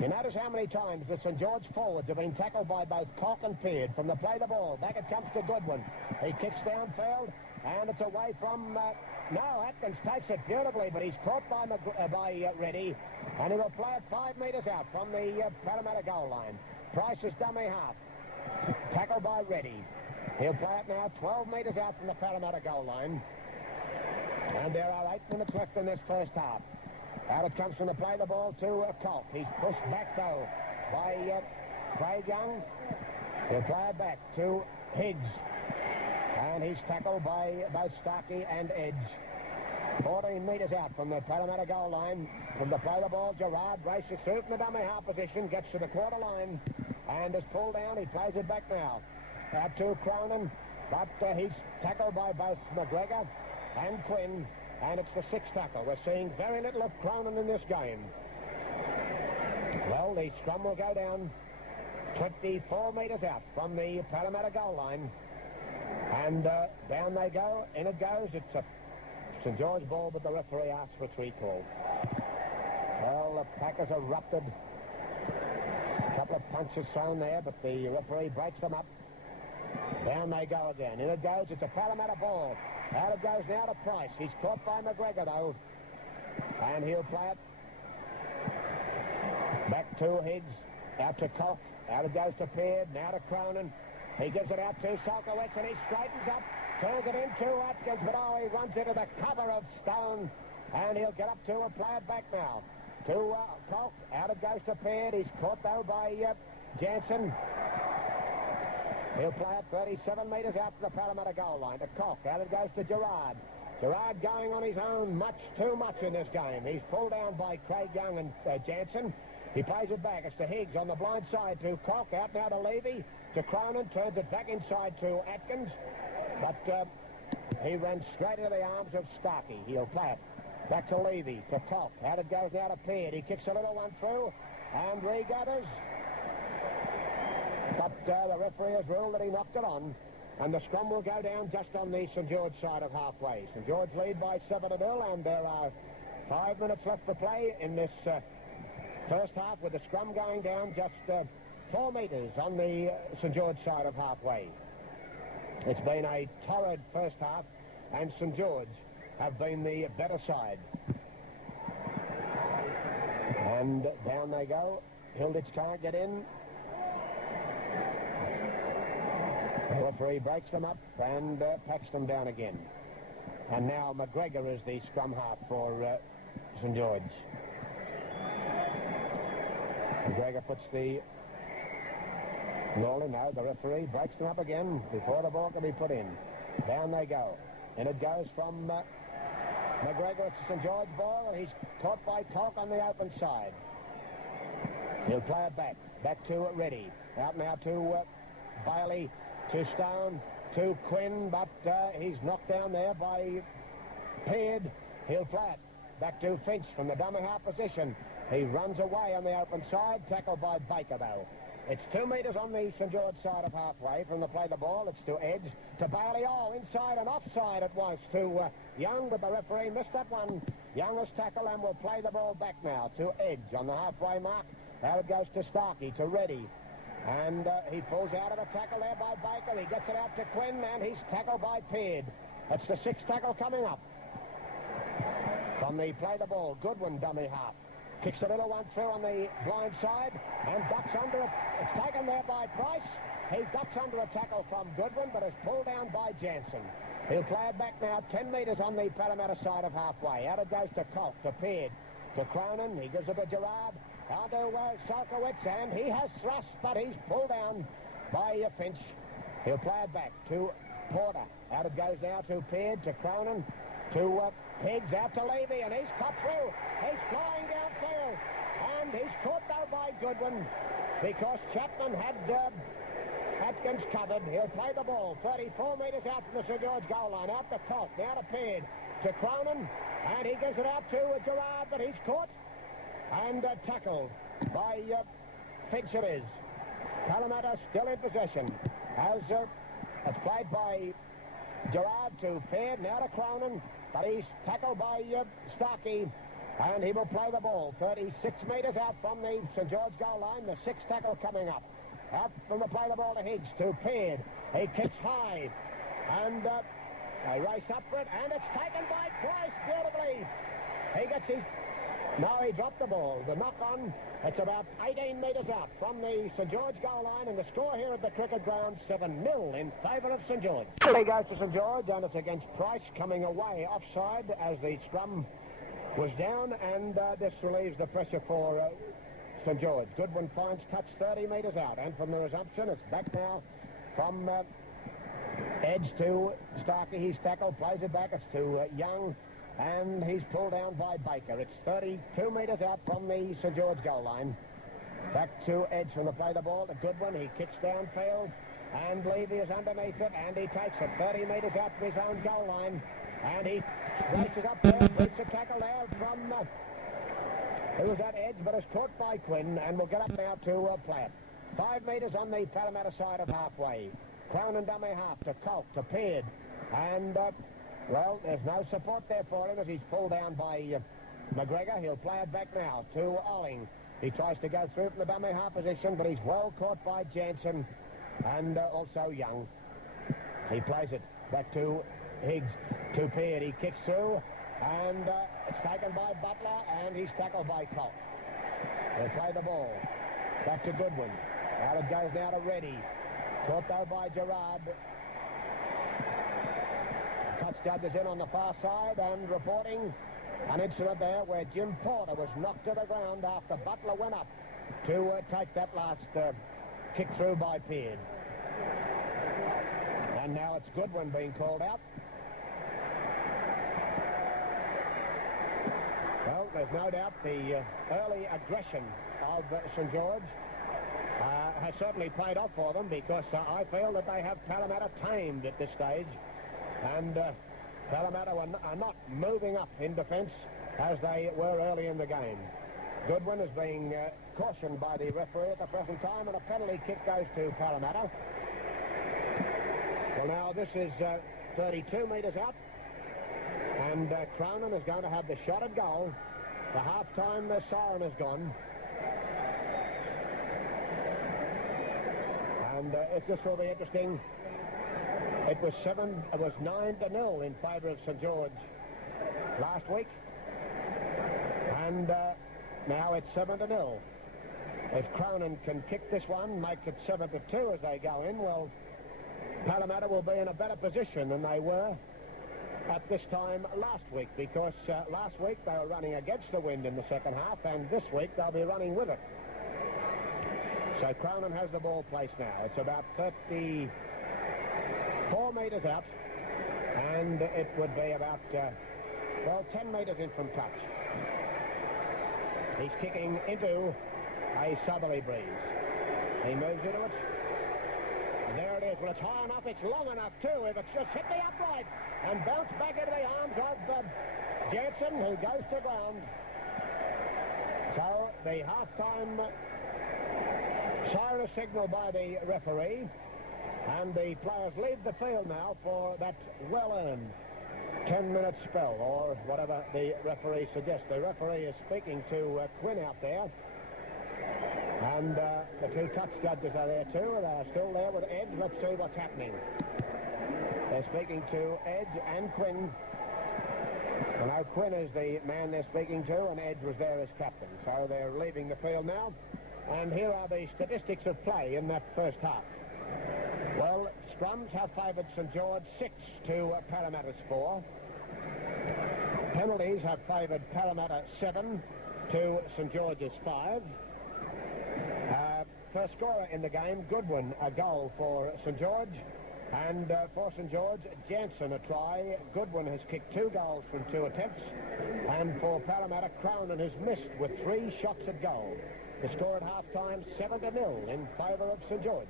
You notice how many times the St George forwards have been tackled by both Cock and Peard. From the play the ball. Back it comes to Goodwin. He kicks downfield. And it's away from... no, Atkins takes it beautifully, but he's caught by Reddy. And he will play it 5 metres out from the Parramatta goal line. Price's dummy half. Tackled by Reddy. He'll play it now 12 metres out from the Parramatta goal line. And there are 8 minutes left in this first half. Out it comes from the play the ball to Colt. He's pushed back, though, by Craig Young. He'll play it back to Higgs. And he's tackled by both Starkey and Edge. 14 metres out from the Parramatta goal line. From the play the ball, Gerard races through from the dummy half position, gets to the quarter line, and is pulled down. He plays it back now. Out to Cronin, but he's tackled by both McGregor and Quinn, and it's the 6th tackle. We're seeing very little of Cronin in this game. Well, the scrum will go down 24 metres out from the Parramatta goal line. And down they go, in it goes. It's a St George ball, but the referee asks for a 3 call. Well, the Packers erupted. A couple of punches thrown there, but the referee breaks them up. Down they go again. In it goes. It's a Parramatta ball. Out it goes now to Price. He's caught by McGregor, though. And he'll play it back to Higgs. Out to Koch. Out it goes to Peard. Now to Cronin. He gives it out to Solkowitz, and he straightens up, turns it into Atkins, but he runs into the cover of Stone, and he'll get up to and play it back now. To Koch, out it goes to Peard. He's caught, though, by Jansen. He'll play it 37 metres out from the Parramatta goal line. To Koch, out it goes to Gerard. Gerard going on his own much too much in this game. He's pulled down by Craig Young and Jansen. He plays it back. It's to Higgs on the blind side to Koch. Out now to Levy. To Cronin. Turns it back inside to Atkins. But he ran straight into the arms of Starkey. He'll play it back to Levy. To Koch. Out it goes now to Peard. He kicks a little one through. And regathers. But the referee has ruled that he knocked it on. And the scrum will go down just on the St George side of halfway. St George lead by 7-0, and there are 5 minutes left to play in this first half, with the scrum going down just 4 metres on the St George side of halfway. It's been a torrid first half, and St George have been the better side. And down they go. Hilditch can't get in. The referee breaks them up and packs them down again. And now McGregor is the scrum half for St George. McGregor puts the ball in. No, the referee breaks them up again before the ball can be put in. Down they go. And it goes from McGregor. It's a St George ball, and he's caught by Koch on the open side. He'll play it back. Back to Reddy. Out now to Bailey. To Stone, to Quinn, but he's knocked down there by Peard. He'll play it back to Finch from the dummy half position. He runs away on the open side, tackled by Baker, though. It's 2 metres on the St George side of halfway from the play the ball. It's to Edge, to Bailey. Oh, inside and offside it was to Young, but the referee missed that one. Young has tackled and will play the ball back now to Edge on the halfway mark. Now it goes to Starkey, to Reddy. And he pulls out of the tackle there by Baker. He gets it out to Quinn, and he's tackled by Peard. That's the 6th tackle coming up. From the play the ball, Goodwin dummy half. Kicks a little one through on the blind side and ducks under it. It's taken there by Price. He ducks under a tackle from Goodwin, but is pulled down by Jansen. He'll play it back now 10 metres on the Parramatta side of halfway. Out it goes to Koch, to Peard, to Cronin. He gives it to Gerard. Out to Solkowitz, and he has thrust, but he's pulled down by Finch. He'll play it back to Porter. Out it goes now to Peard, to Cronin, to Higgs, out to Levy, and he's cut through. He's flying downfield, and he's caught though by Goodwin because Chapman had Atkins covered. He'll play the ball 34 metres out from the St George goal line. Out to Colt, now to Peard, to Cronin, and he gives it out to Gerard, but he's caught and tackled by Finch it is. Parramatta still in possession. As it's played by Gerard to Peard, now to Cronin, but he's tackled by Starkey, and he will play the ball 36 metres out from the St George goal line. The sixth tackle coming up. Out from the play the ball to Higgs, to Peard. He kicks high, and they race up for it, and it's taken by Price beautifully. He gets his... No, he dropped the ball. The knock-on, it's about 18 metres out from the St George goal line, and the score here at the cricket ground, 7-0 in favour of St George. He goes to St George, and it's against Price, coming away offside as the scrum was down, and this relieves the pressure for St George. Goodwin finds touch 30 metres out, and from the resumption, it's back now from Edge to Starkey. He's tackled, plays it back. It's to Young, and he's pulled down by Baker. It's 32 metres out from the St George goal line. Back to Edge from the play the ball to Goodwin. He kicks downfield, and Levy is underneath it, and he takes it 30 metres out from his own goal line, and he races up there, beats a tackle there from who was at Edge, but is caught by Quinn, and will get up now to play it. 5 metres on the Parramatta side of halfway. Cronin dummy half to Colt, to Peard, and well, there's no support there for him as he's pulled down by McGregor. He'll play it back now to Olling. He tries to go through from the dummy half position, but he's well caught by Jansen and also Young. He plays it back to Higgs, to Peard. He kicks through, and it's taken by Butler, and he's tackled by Colt. They'll play the ball back to Goodwin. Out it goes now to Reddy. Caught though by Gerard. Touch judge is in on the far side and reporting an incident there where Jim Porter was knocked to the ground after Butler went up to take that last kick through by Peard. And now it's Goodwin being called out. Well, there's no doubt the early aggression of St George has certainly paid off for them, because I feel that they have Parramatta tamed at this stage, and Parramatta are not moving up in defence as they were early in the game. Goodwin is being cautioned by the referee at the present time, and a penalty kick goes to Parramatta. Well, now this is 32 metres out, and Cronin is going to have the shot at goal. The half-time siren has gone. And this will be interesting. It was 9-0 in favour of St George last week, and now it's 7-0. If Cronin can kick this one, makes it 7-2 as they go in, well, Parramatta will be in a better position than they were at this time last week, because last week they were running against the wind in the second half, and this week they'll be running with it. So Cronin has the ball placed now. It's about 34 metres out, and it would be about, 10 metres in from touch. He's kicking into a southerly breeze. He moves into it. There it is. Well, it's high enough. It's long enough, too. If it's just hit the upright and bounce back into the arms of Jansen, who goes to ground. So the half-time siren is signalled by the referee, and the players leave the field now for that well-earned 10-minute spell, or whatever the referee suggests. The referee is speaking to Quinn out there, and the two touch judges are there too. They're still there with Edge. Let's see what's happening. They're speaking to Edge and Quinn. And now Quinn is the man they're speaking to, and Edge was there as captain. So they're leaving the field now. And here are the statistics of play in that first half. Well, scrums have favoured St George 6 to Parramatta's 4. Penalties have favoured Parramatta 7 to St George's 5. first scorer in the game, Goodwin, a goal for St George. And for St George, Jansen a try. Goodwin has kicked 2 goals from 2 attempts. And for Parramatta, Cronin has missed with 3 shots at goal. The score at half-time, 7-0 in favour of St George.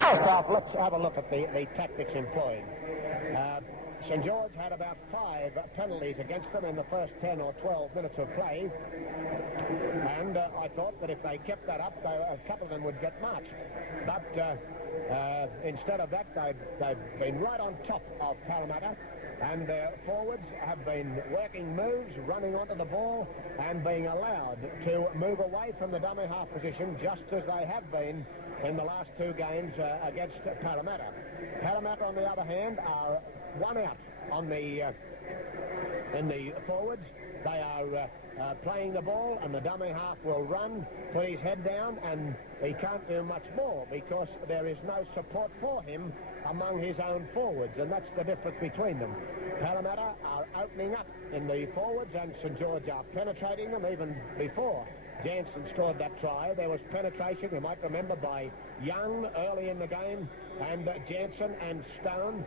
First off, let's have a look at the tactics employed. St George had about 5 penalties against them in the first 10 or 12 minutes of play. And I thought that if they kept that up, a couple of them would get marched. But instead of that, they've been right on top of Parramatta. And their forwards have been working moves, running onto the ball, and being allowed to move away from the dummy half position, just as they have been in the last 2 games against Parramatta. Parramatta, on the other hand, are 1 out on in the forwards. They are playing the ball, and the dummy half will run, put his head down, and he can't do much more because there is no support for him among his own forwards, and that's the difference between them. Parramatta are opening up in the forwards, and St George are penetrating them. Even before Jansen scored that try, there was penetration, you might remember, by Young early in the game, and Jansen and Stone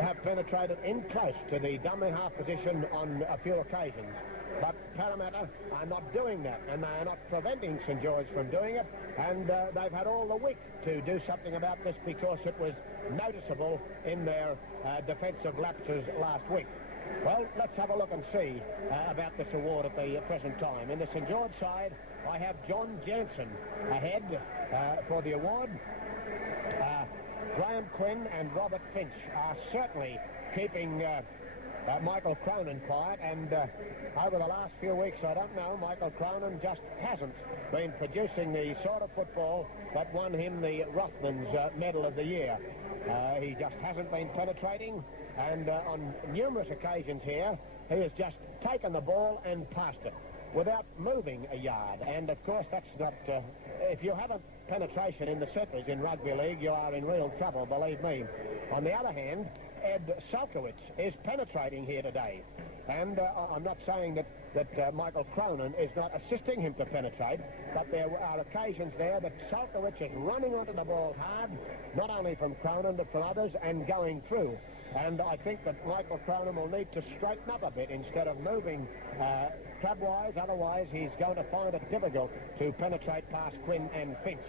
have penetrated in close to the dummy half position on a few occasions. But Parramatta are not doing that, and they are not preventing St George from doing it, and they've had all the week to do something about this because it was noticeable in their defensive lapses last week. Well, let's have a look and see about this award at the present time. In the St George side, I have John Jansen ahead for the award. Graham Quinn and Robert Finch are certainly keeping Michael Cronin quiet, and over the last few weeks, I don't know, Michael Cronin just hasn't been producing the sort of football that won him the Rothmans Medal of the Year. He just hasn't been penetrating, and on numerous occasions here, he has just taken the ball and passed it without moving a yard. And of course, that's not... if you haven't penetration in the centres in rugby league, you are in real trouble, believe me. On the other hand, Ed Salkowitz is penetrating here today. And I'm not saying that Michael Cronin is not assisting him to penetrate, but there are occasions there that Salkowitz is running onto the ball hard, not only from Cronin but from others, and going through. And I think that Michael Cronin will need to straighten up a bit instead of moving club-wise. Otherwise, he's going to find it difficult to penetrate past Quinn and Finch.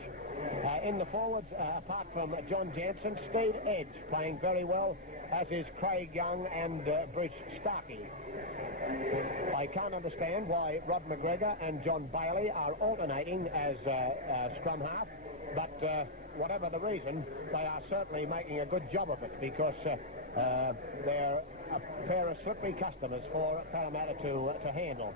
In the forwards, apart from John Jansen, Steve Edge playing very well, as is Craig Young and Bruce Starkey. I can't understand why Rod McGregor and John Bailey are alternating as scrum half, but whatever the reason, they are certainly making a good job of it because they're a pair of slippery customers for Parramatta to handle.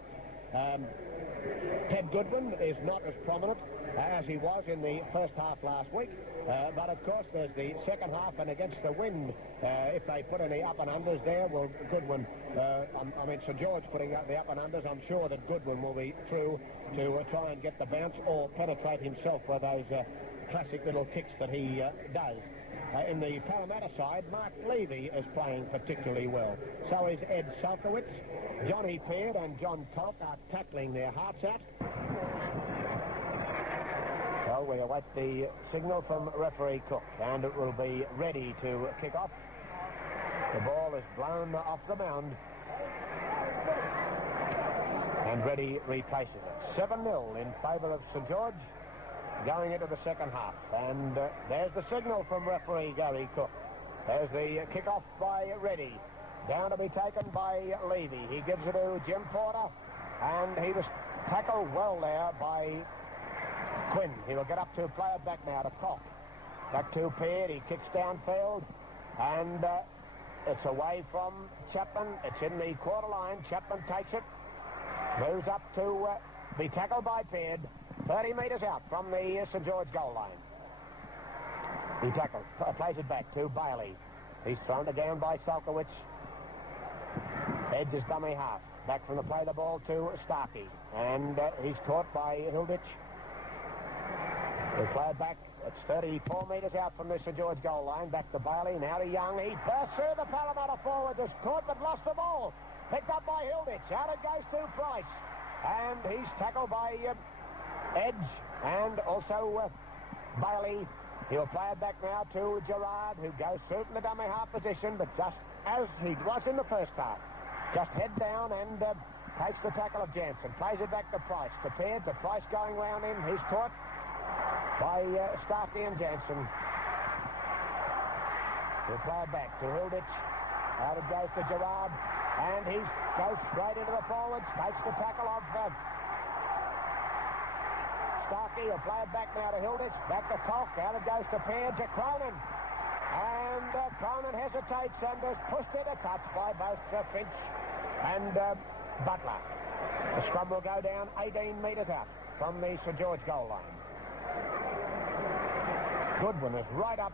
Ted Goodwin is not as prominent as he was in the first half last week, but of course there's the second half, and against the wind, if they put any up and unders there, well, Goodwin, I mean St George putting up the up and unders, I'm sure that Goodwin will be through to try and get the bounce or penetrate himself for those classic little kicks that he does. In the Parramatta side, Mark Levy is playing particularly well. So is Ed Salkowitz. Johnny Peard and John Polk are tackling their hearts out. Well, we await the signal from referee Cook, and it will be ready to kick off. The ball is blown off the mound, and Reddy replaces it. 7-0 in favour of St George going into the second half. And there's the signal from referee Gary Cook. There's the kick-off by Reddy. Down to be taken by Levy. He gives it to Jim Porter, and he was tackled well there by Quinn. He will get up to play it back now to Cock. Back to Peard. He kicks downfield, and it's away from Chapman. It's in the quarter line. Chapman takes it. Moves up to be tackled by Peard. 30 metres out from the St George goal line. He tackles, plays it back to Bailey. He's thrown it down by Salkowitz. Edge is dummy half. Back from the play the ball to Starkey. And he's caught by Hilditch. They play it back. It's 34 metres out from the St George goal line. Back to Bailey. Now to Young. He bursts through the Parramatta forward. Is caught but lost the ball. Picked up by Hilditch. Out it goes to Price. And he's tackled by Edge, and also Bailey. He'll play it back now to Gerard, who goes through from the dummy half position, but just as he was in the first half. Just head down and takes the tackle of Jansen. Plays it back to Price. Prepared. The Price going round him. He's caught by Starkey and Jansen. He'll play it back to Hilditch. Out it goes to Gerard. And he goes straight into the forwards. Takes the tackle of Starkey. He'll play it back now to Hilditch. Back to Koch. Out it goes to Pear to Cronin. And Cronin hesitates and is pushed into touch by both Finch and Butler. The scrum will go down 18 metres out from the St George goal line. Goodwin is right up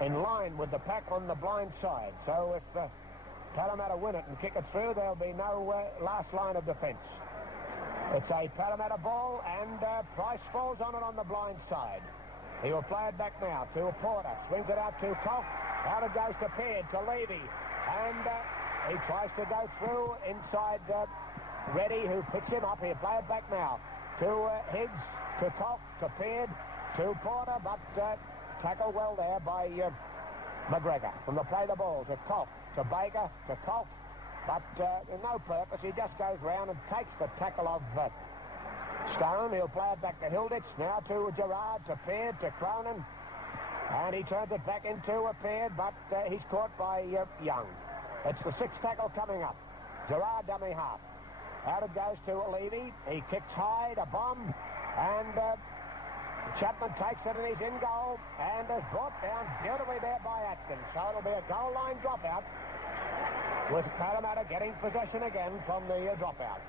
in line with the pack on the blind side. So if Parramatta win it and kick it through, there'll be no last line of defence. It's a Parramatta ball, and Price falls on it on the blind side. He will play it back now to Porter. Swings it out to Koch. Out it goes to Peard, to Levy. And he tries to go through inside Reddy, who picks him up. He'll play it back now to Higgs, to Koch, to Peard, to Porter, but tackled well there by McGregor. From the play the ball to Koch, to Baker, to Koch, but no purpose. He just goes round and takes the tackle of Stone. He'll play it back to Hilditch, now to Gerard, to Peard, to Cronin, and he turns it back into a Peard, but he's caught by Young. It's the sixth tackle coming up. Gerard dummy half. Out it goes to Levy. He kicks Hyde, a bomb, and Chapman takes it and he's in goal and is brought down beautifully there by Atkins. So it'll be a goal line dropout with Parramatta getting possession again from the dropout.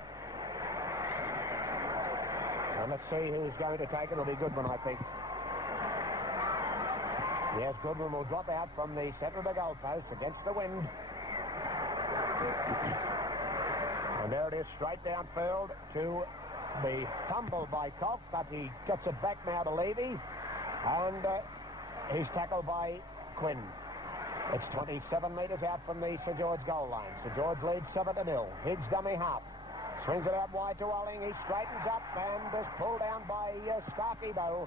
And let's see who's going to take it. It'll be Goodwin, I think. Yes, Goodwin will drop out from the centre of the goalpost against the wind. And there it is, straight downfield to be fumbled by Koch, but he gets it back now to Levy. And he's tackled by Quinn. It's 27 metres out from the St George goal line. St George leads 7-0. Higgs dummy half. Swings it out wide to Olling. He straightens up and is pulled down by Starkey, though.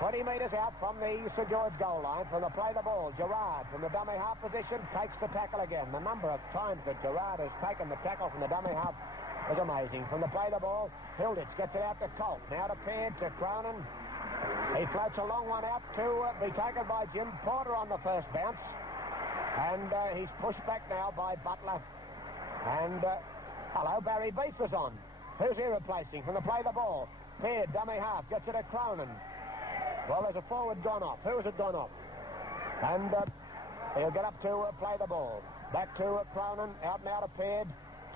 20 metres out from the St George goal line. From the play the ball, Gerard from the dummy half position takes the tackle again. The number of times that Gerard has taken the tackle from the dummy half is amazing. From the play the ball, Hilditch gets it out to Colt. Now to Peard, to Cronin. He floats a long one out to be taken by Jim Porter on the first bounce. And he's pushed back now by Butler. And hello, Barry Beef is on. Who's he replacing? From the play the ball, Peard, dummy half, gets it to Cronin. Well, there's a forward gone off. Who has it gone off? And he'll get up to play the ball. Back to Cronin, out now to Peard,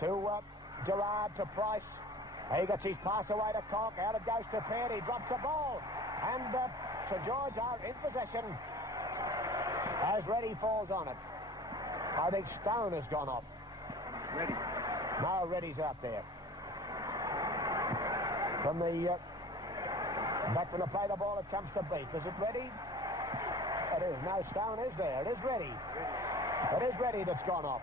to Gerard, to Price. He gets his pass away to Koch. Out it goes to Peard. He drops the ball. And St George are in possession as Reddy falls on it. I think Stone has gone off. Reddy. No, Reddy's out there. From the back from the play the ball, it comes to Beef. Is it Reddy? It is. No, Stone is there. It is Reddy. It is Reddy that's gone off.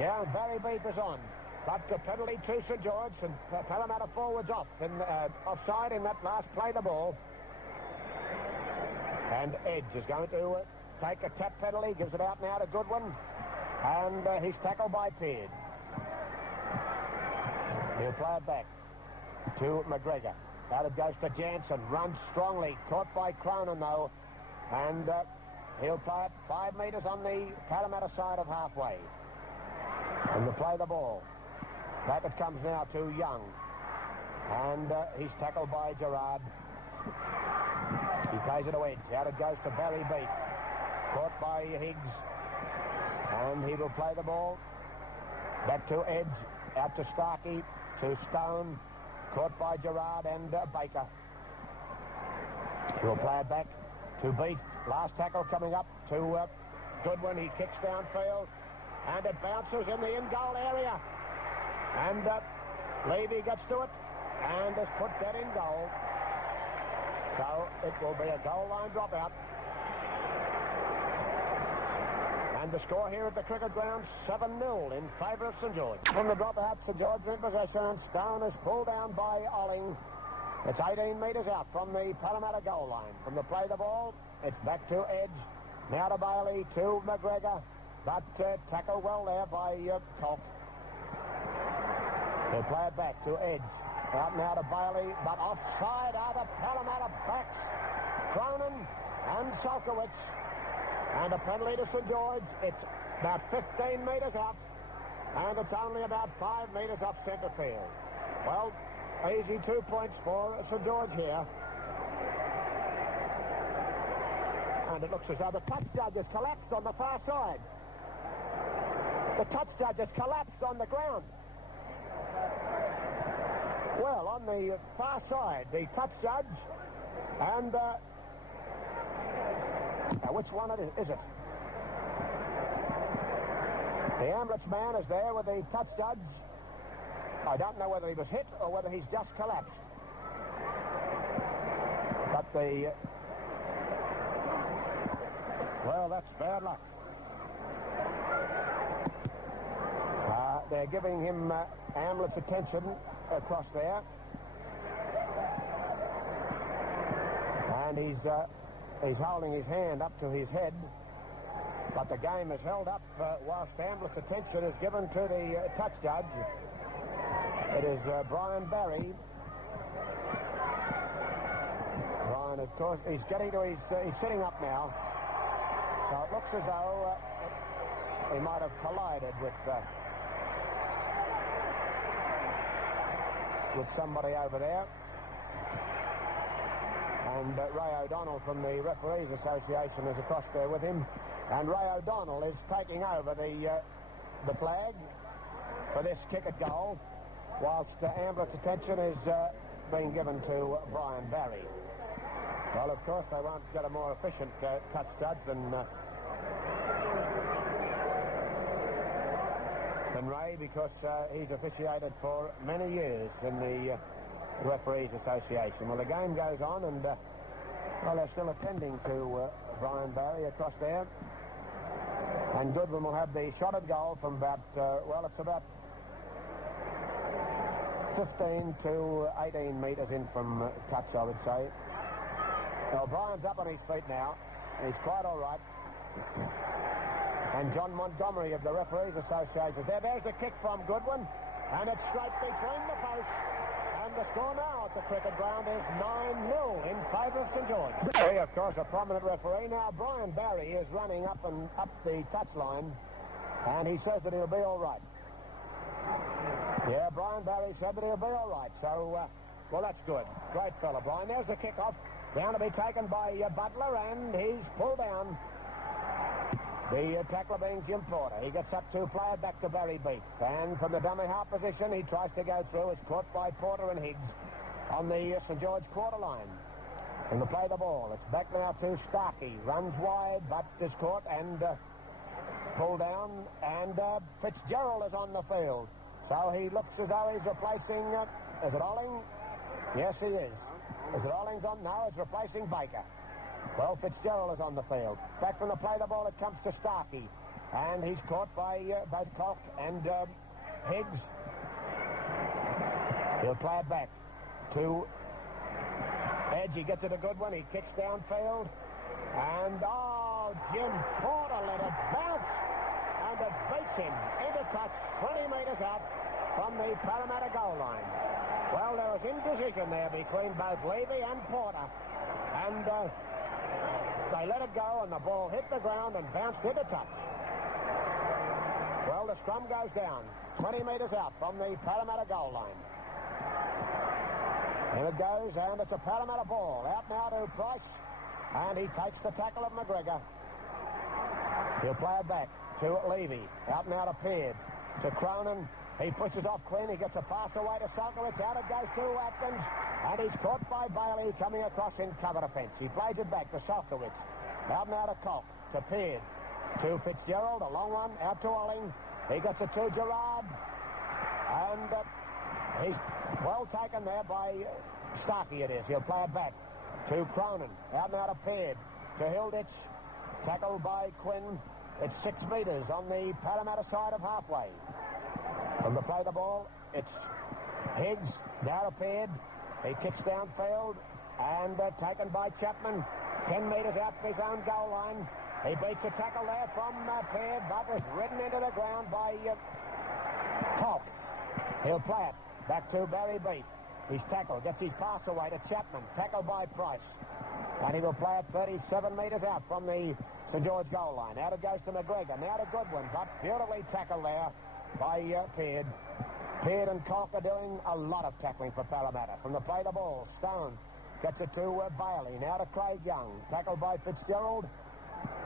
Yeah, and Barry Beef is on. But the penalty to St George, and Parramatta forwards off in offside in that last play the ball. And Edge is going to take a tap penalty, gives it out now to Goodwin, and he's tackled by Peard. He'll play it back to McGregor. Out it goes to Jansen, runs strongly, caught by Cronin though, and he'll play it 5 metres on the Parramatta side of halfway. And to play the ball. Back it comes now to Young, and he's tackled by Gerard. He plays it to Edge. Out it goes to Barry Beef. Caught by Higgs. And he will play the ball. Back to Edge. Out to Starkey. To Stone. Caught by Gerard and Baker. He'll play it back to Beef. Last tackle coming up to Goodwin. He kicks downfield. And it bounces in the in-goal area. And Levy gets to it. And has put that in goal. So it will be a goal line dropout. And the score here at the cricket ground, 7-0 in favour of St George. From the dropout, St George in possession, and Stone is pulled down by Olling. It's 18 metres out from the Parramatta goal line. From the play the ball, it's back to Edge. Now to Bailey, to McGregor. But tackled well there by Colt. They play it back to Edge. Out now to Bailey, but offside are the Parramatta backs. Cronin and Solkowitz. And a penalty to St George. It's about 15 metres up. And it's only about 5 metres up centre field. Well, easy 2 points for St George here. And it looks as though the touch judge has collapsed on the far side. The touch judge has collapsed on the ground. Well, on the far side, the touch judge and... which one is it? The ambulance man is there with the touch judge. I don't know whether he was hit or whether he's just collapsed. But the... well, that's bad luck. They're giving him ambulance attention across there. And he's holding his hand up to his head. But the game is held up whilst ambulance attention is given to the touch judge. It is Brian Barry. Brian, of course, he's getting to his... he's sitting up now. So it looks as though he might have collided with somebody over there. And Ray O'Donnell from the Referees Association is across there with him. And Ray O'Donnell is taking over the flag for this kick at goal, whilst ambulance attention is being given to Brian Barry. Well, of course, they won't get a more efficient touch judge than Ray, because he's officiated for many years in the Referees Association. Well, the game goes on, and well, they're still attending to Brian Barry across there. And Goodwin will have the shot at goal from about, well, it's about 15 to 18 metres in from touch, I would say. Well, Brian's up on his feet now. He's quite all right. And John Montgomery of the Referees Association. There's a kick from Goodwin, and it's straight between the posts. And the score now at the cricket ground is 9-0 in favour of St George. Barry, of course, a prominent referee. Now, Brian Barry is running up the touchline, and he says that he'll be all right. Yeah, Brian Barry said that he'll be all right. So, well, that's good. Great fella, Brian. There's the kick-off. Down to be taken by Butler, and he's pulled down. The tackler being Jim Porter. He gets up to play it back to Barry Beef. And from the dummy half position, he tries to go through. It's caught by Porter and Higgs on the St George quarter line. And to play the ball. It's back now to Starkey. Runs wide, but is caught and pulled down. And Fitzgerald is on the field. So he looks as though he's replacing... is it Olling? Yes, he is. Is it Olling's on? No, it's replacing Baker. Well, Fitzgerald is on the field. Back from the play the ball, it comes to Starkey. And he's caught by both Koch and Higgs. He'll play it back to Edge. He gets it a good one. He kicks downfield. And, oh, Jim Porter let it bounce. And it beats him into touch 20 metres out from the Parramatta goal line. Well, there was indecision there between both Levy and Porter. And... they let it go, and the ball hit the ground and bounced into touch. Well, the scrum goes down 20 metres out from the Parramatta goal line. And it goes, and it's a Parramatta ball. Out now to Price, and he takes the tackle of McGregor. He'll play it back to Levy. Out now to Peard, to Cronin. He pushes off clean. He gets a pass away to Solkowitz. Out it goes to Atkins. And he's caught by Bailey coming across in cover defence. He plays it back to Solkowitz. Out now to Koch. To Peard. To Fitzgerald. A long one. Out to Olling. He gets it to Gerard. And he's well taken there by Starkey it is. He'll play it back to Cronin. Out now to Peard. To Hilditch. Tackled by Quinn. It's 6 metres on the Parramatta side of halfway. From the play the ball, it's Higgs, now to Peard. He kicks downfield and taken by Chapman. 10 metres out from his own goal line. He beats a tackle there from Peard, but was ridden into the ground by Cobb. He'll play it back to Barry Beat. He's tackled, gets his pass away to Chapman, tackled by Price. And he will play it 37 metres out from the St George goal line. Out it goes to McGregor, now to Goodwin, but beautifully tackled there by Peard. Peard and Cock are doing a lot of tackling for Parramatta. From the play the ball, Stone gets it to Bailey, now to Craig Young, tackled by Fitzgerald.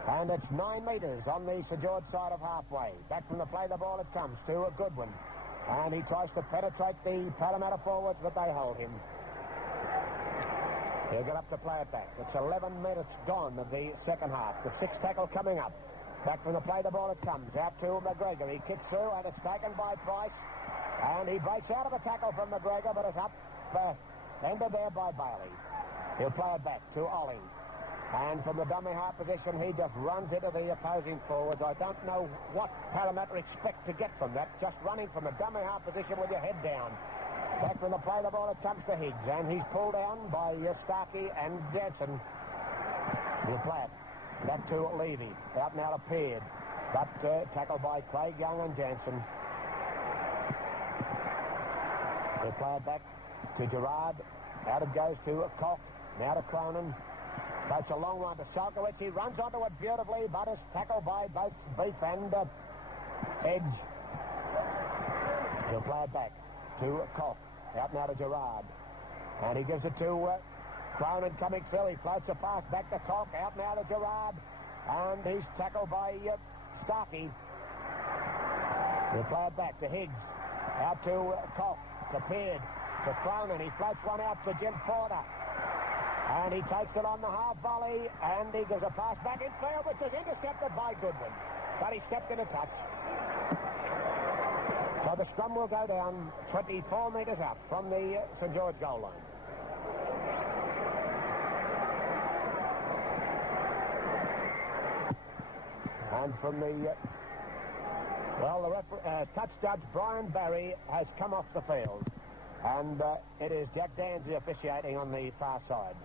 And it's 9 metres on the St George side of halfway. Back from the play the ball it comes to Goodwin. And he tries to penetrate the Parramatta forwards, but they hold him. He'll get up to play it back. It's 11 minutes gone of the second half. The sixth tackle coming up. Back from the play the ball it comes. Out to McGregor. He kicks through and it's taken by Price. And he breaks out of a tackle from McGregor, but it's up ended there by Bailey. He'll play it back to Ollie. And from the dummy half position, he just runs into the opposing forwards. I don't know what Parramatta expect to get from that. Just running from a dummy half position with your head down. Back from the play the ball, it comes to Higgs. And he's pulled down by Starkey and Jansen. He'll play it back to Levy. Out now to Peard. But tackled by Craig Young and Jansen. He'll play it back to Gerard. Out it goes to Koch. Now to Cronin. Takes a long run to Salkowicz. He runs onto it beautifully, but is tackled by both Beef and Edge. He'll play it back to Koch. Out now to Gerard. And he gives it to Cronin coming through. He floats a pass back to Koch. Out now to Gerard. And he's tackled by Starkey. He'll play it back to Higgs. Out to Koch. To Peard. To Cronin. He floats one out to Jim Porter. And he takes it on the half volley, and he gives a pass back in field, which is intercepted by Goodwin. But he stepped in a touch. So the scrum will go down 24 metres out from the St George goal line. And from the... the touch judge, Brian Barry, has come off the field. And it is Jack Danzy officiating on the far side.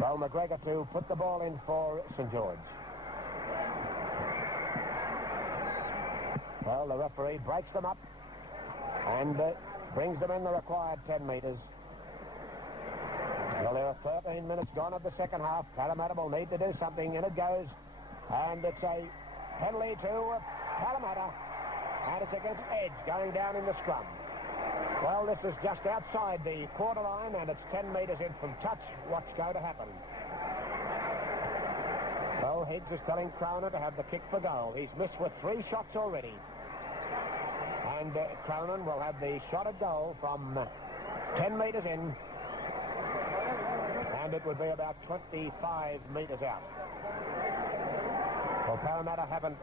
Well, McGregor to put the ball in for St George. Well, the referee breaks them up and brings them in the required 10 metres. Well, there are 13 minutes gone of the second half. Parramatta will need to do something, and it goes. And it's a penalty to Parramatta, and it's against Edge going down in the scrum. Well, this is just outside the quarter line, and it's 10 metres in from touch. What's going to happen? Well, Higgs is telling Cronin to have the kick for goal. He's missed with 3 shots already. And Cronin will have the shot at goal from 10 metres in. And it would be about 25 metres out. Well, Parramatta haven't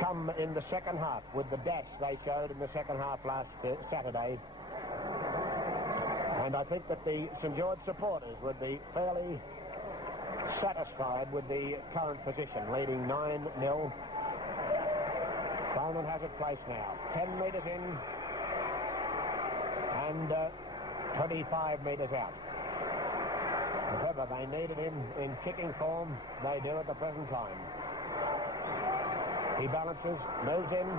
come in the second half with the dash they showed in the second half last Saturday. And I think that the St George supporters would be fairly satisfied with the current position, leading 9-0. Cronin has it placed now. 10 metres in and 25 metres out. However, they needed him in kicking form. They do at the present time. He balances, moves in.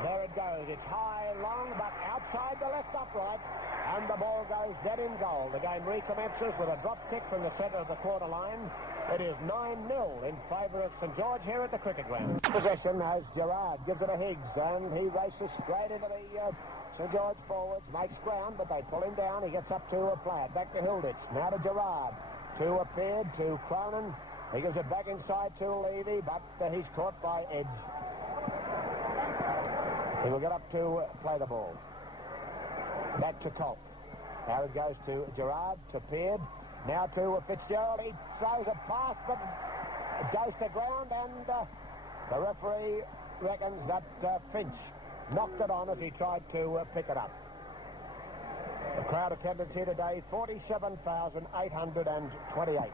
There it goes. It's high, long, but outside the left upright. And the ball goes dead in goal. The game recommences with a drop kick from the centre of the quarter line. It is 9-0 in favour of St George here at the cricket ground. Possession as Gerard gives it to Higgs, and he races straight into the St George forwards, makes ground, but they pull him down. He gets up to a Platt, back to Hilditch, now to Gerard, to a Peard, to Cronin. He gives it back inside to Levy, but he's caught by Edge. He will get up to play the ball. Back to Colt. Now it goes to Gerard, to Peard, now to Fitzgerald. He throws a pass, but it goes to ground, and the referee reckons that Finch knocked it on as he tried to pick it up. The crowd attendance here today, 47,828.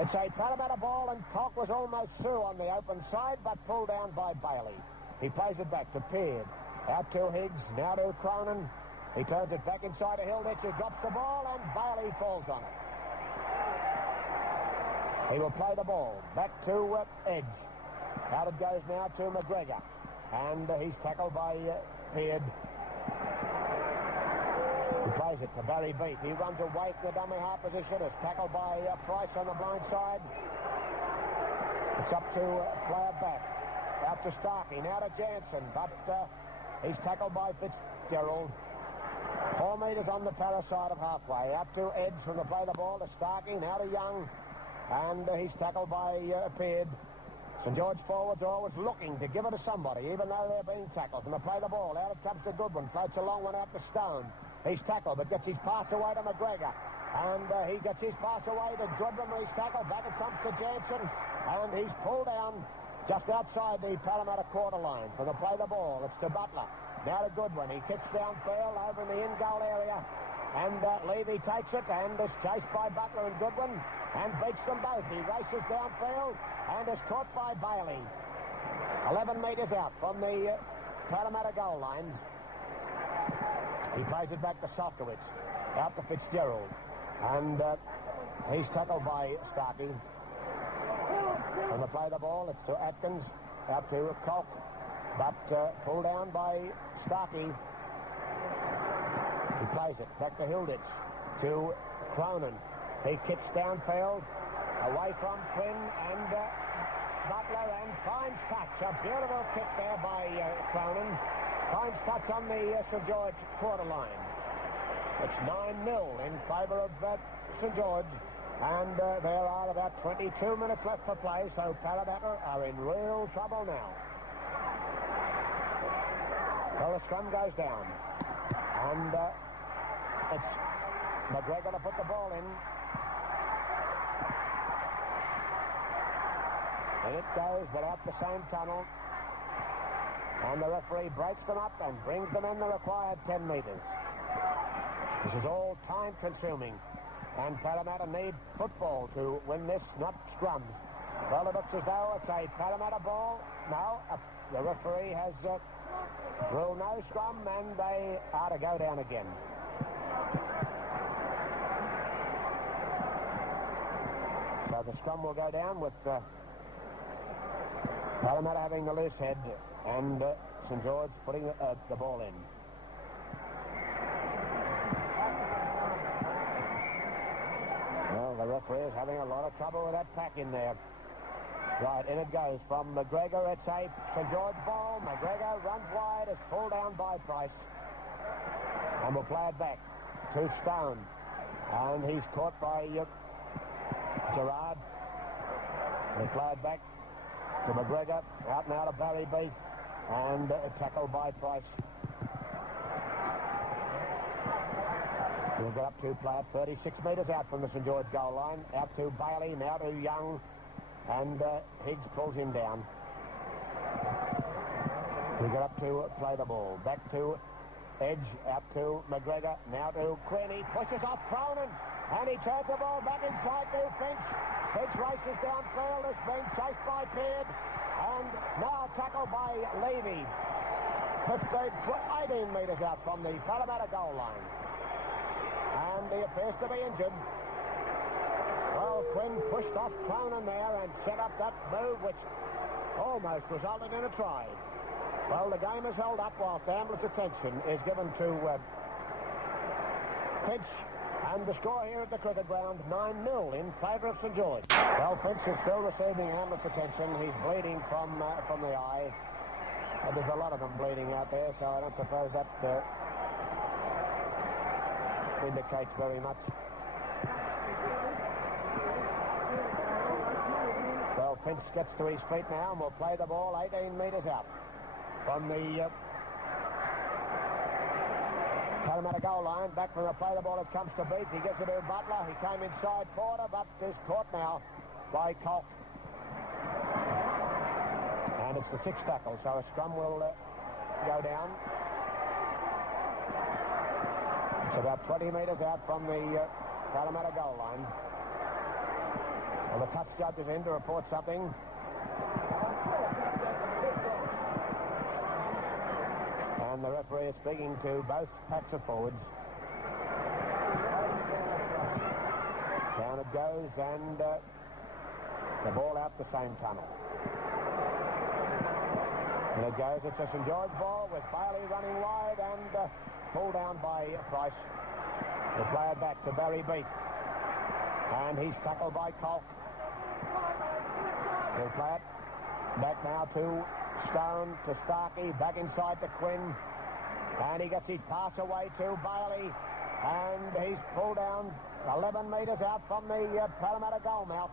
It's a Parramatta ball, and Cock was almost through on the open side, but pulled down by Bailey. He plays it back to Peard. Out to Higgs, now to Cronin. He turns it back inside to Hilditch, who drops the ball, and Bailey falls on it. He will play the ball back to Edge. Out it goes now to McGregor. And he's tackled by Beard. He plays it to Barry Beat. He runs away from the dummy half position. Is tackled by Price on the blind side. It's up to player back. Out to Starkey. Now to Jansen. But he's tackled by Fitzgerald. 4 metres on the para side of halfway. Out to Edge from the play the ball to Starkey. Now to Young. And he's tackled by Beard. St George forwards are always looking to give it to somebody, even though they're being tackled. And they play the ball. Out it comes to Goodwin. Floats a long one out to Stone. He's tackled, but gets his pass away to McGregor. And he gets his pass away to Goodwin. He's tackled. Back it comes to Jansen. And he's pulled down just outside the Parramatta quarter line. So they play the ball. It's to Butler. Now to Goodwin. He kicks downfield over in the in-goal area. And Levy takes it and is chased by Butler and Goodwin and beats them both. He races downfield and is caught by Bailey. 11 metres out from the Parramatta goal line. He plays it back to Sofkowitz. Out to Fitzgerald. And he's tackled by Starkey. When they play the ball, it's to Atkins. Out to Koch. But pulled down by Starkey. He plays it back to Hilditch, to Cronin. He kicks downfield, away from Quinn and Butler, and finds touch. A beautiful kick there by Cronin. Finds touch on the St George quarter line. It's 9-0 in favour of St George, and there are about 22 minutes left for play, so Parramatta are in real trouble now. Well, the scrum goes down, and it's McGregor to put the ball in. And it goes, but out the same tunnel. And the referee breaks them up and brings them in the required 10 metres. This is all time-consuming. And Parramatta need football to win this, not scrum. Well, it looks as though it's a Parramatta ball. No, the referee has ruled no scrum, and they are to go down again. So the scrum will go down with Parramatta having the loose head and St George putting the ball in. Well, the referee is having a lot of trouble with that pack in there. Right, in it goes from McGregor. It's a St George ball. McGregor runs wide. It's pulled down by Price. And we'll play it back to Stone. And he's caught by Gerard. They play it back to McGregor. Out now to Barry Beat. And tackled by Price. We'll get up to play it 36 metres out from the St George goal line. Out to Bailey. Now to Young. And Higgs pulls him down. We get up to play the ball. Back to Edge, out to McGregor, now to Quinn. He pushes off Cronin, and he turns the ball back inside to Finch. Finch races downfield, is being chased by Beard, and now tackled by Levy. 18 metres out from the Parramatta goal line. And he appears to be injured. Well, Quinn pushed off Cronin there and set up that move which almost resulted in a try. Well, the game is held up whilst ambulance attention is given to Finch. And the score here at the cricket ground, 9-0 in favour of St George. Well, Finch is still receiving ambulance attention. He's bleeding from the eye. There's a lot of them bleeding out there, so I don't suppose that indicates very much. Well, Finch gets to his feet now, and will play the ball 18 metres out from the Parramatta goal line. Back from the play the ball, it comes to Beat. He gives it to Butler. He came inside Porter, but is caught now by Koch. And it's the sixth tackle, so a scrum will go down. It's about 20 metres out from the Parramatta goal line. And the touch judge is in to report something. And the referee is speaking to both packs of forwards. Down it goes, and the ball out the same tunnel. And it goes. It's a St George ball with Bailey running wide and pulled down by Price. The player back to Barry Beat. And he's tackled by Colt. He'll play it. Back now to Stone, to Starkey, back inside to Quinn. And he gets his pass away to Bailey. And he's pulled down 11 metres out from the Parramatta goal mouth.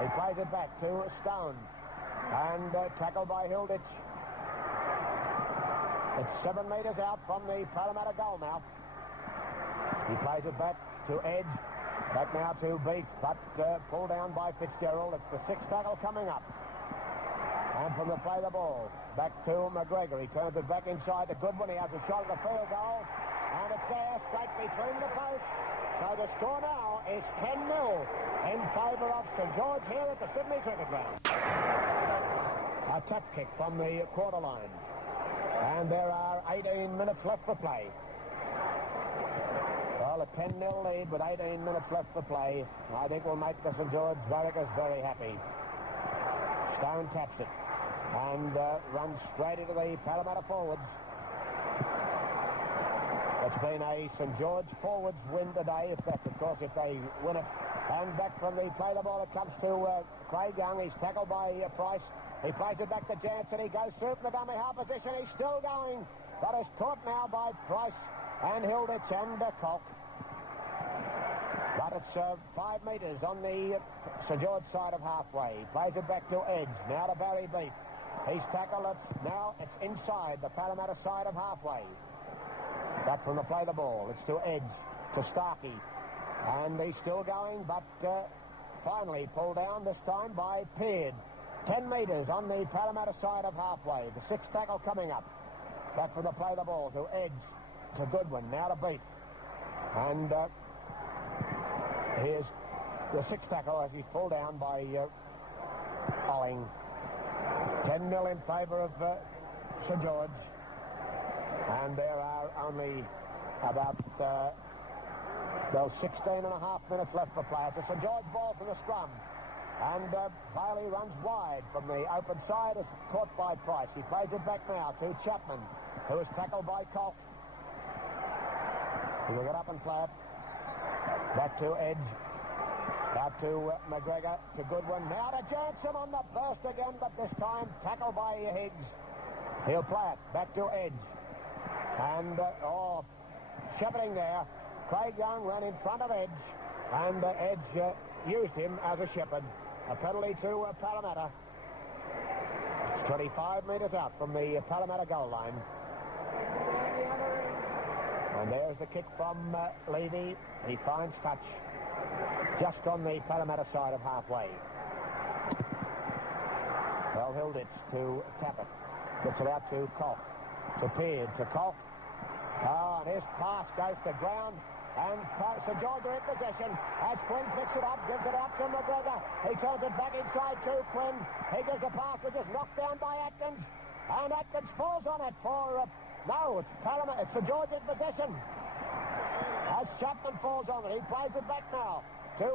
He plays it back to Stone. And tackled by Hilditch. It's 7 metres out from the Parramatta goal mouth. He plays it back to Edge. Back now to Beat, but pulled down by Fitzgerald. It's the sixth tackle coming up. And from the play the ball, back to McGregor. He turns it back inside to Goodwin. He has a shot at the field goal. And it's there, straight between the posts. So the score now is 10-0 in favour of St George here at the Sydney Cricket Ground. A tap kick from the quarter line. And there are 18 minutes left for play. Well, a 10-0 lead with 18 minutes left for play. I think will make the St George Warriors very happy. Stone taps it and runs straight into the Parramatta forwards. It's been a St George forwards win today, of course, if they win it. And back from the play the ball, it comes to Craig Young. He's tackled by Price. He plays it back to Jansen. He goes through from the dummy half position. He's still going, but is caught now by Price and Hilditch and Cock. But it's 5 metres on the St George side of halfway. He plays it back to Edge. Now to Barry Beat. He's tackled it. Now it's inside the Parramatta side of halfway. Back from the play the ball. It's to Edge, to Starkey. And he's still going, but finally pulled down this time by Peard. 10 metres on the Parramatta side of halfway. The sixth tackle coming up. Back from the play the ball to Edge, to Goodwin. Now to Beat. And here's the sixth tackle as he's pulled down by Olling. 10-0 in favour of St George. And there are only about 16 and a half minutes left for play. It's a St George ball from the scrum. And Bailey runs wide from the open side. Is caught by Price. He plays it back now to Chapman, who is tackled by Colt. He will get up and play it. Back to Edge. Out to McGregor, to Goodwin. Now to Jansen on the burst again, but this time tackled by Higgs. He'll play it. Back to Edge. And, shepherding there. Craig Young ran in front of Edge. And Edge used him as a shepherd. A penalty to Parramatta. It's 25 metres out from the Parramatta goal line. And there's the kick from Levy. He finds touch just on the Parramatta side of halfway. Well, Hilditch to tap it. Gets it out to Koch. To Peard. To Koch. And his pass goes to ground. And St George are in possession as Quinn picks it up, gives it out to McGregor. He turns it back inside to Quinn. He gives a pass, which is knocked down by Atkins. And Atkins falls on it for... no, it's Parramatta. It's St George in possession. As Chapman falls on it, he plays it back now to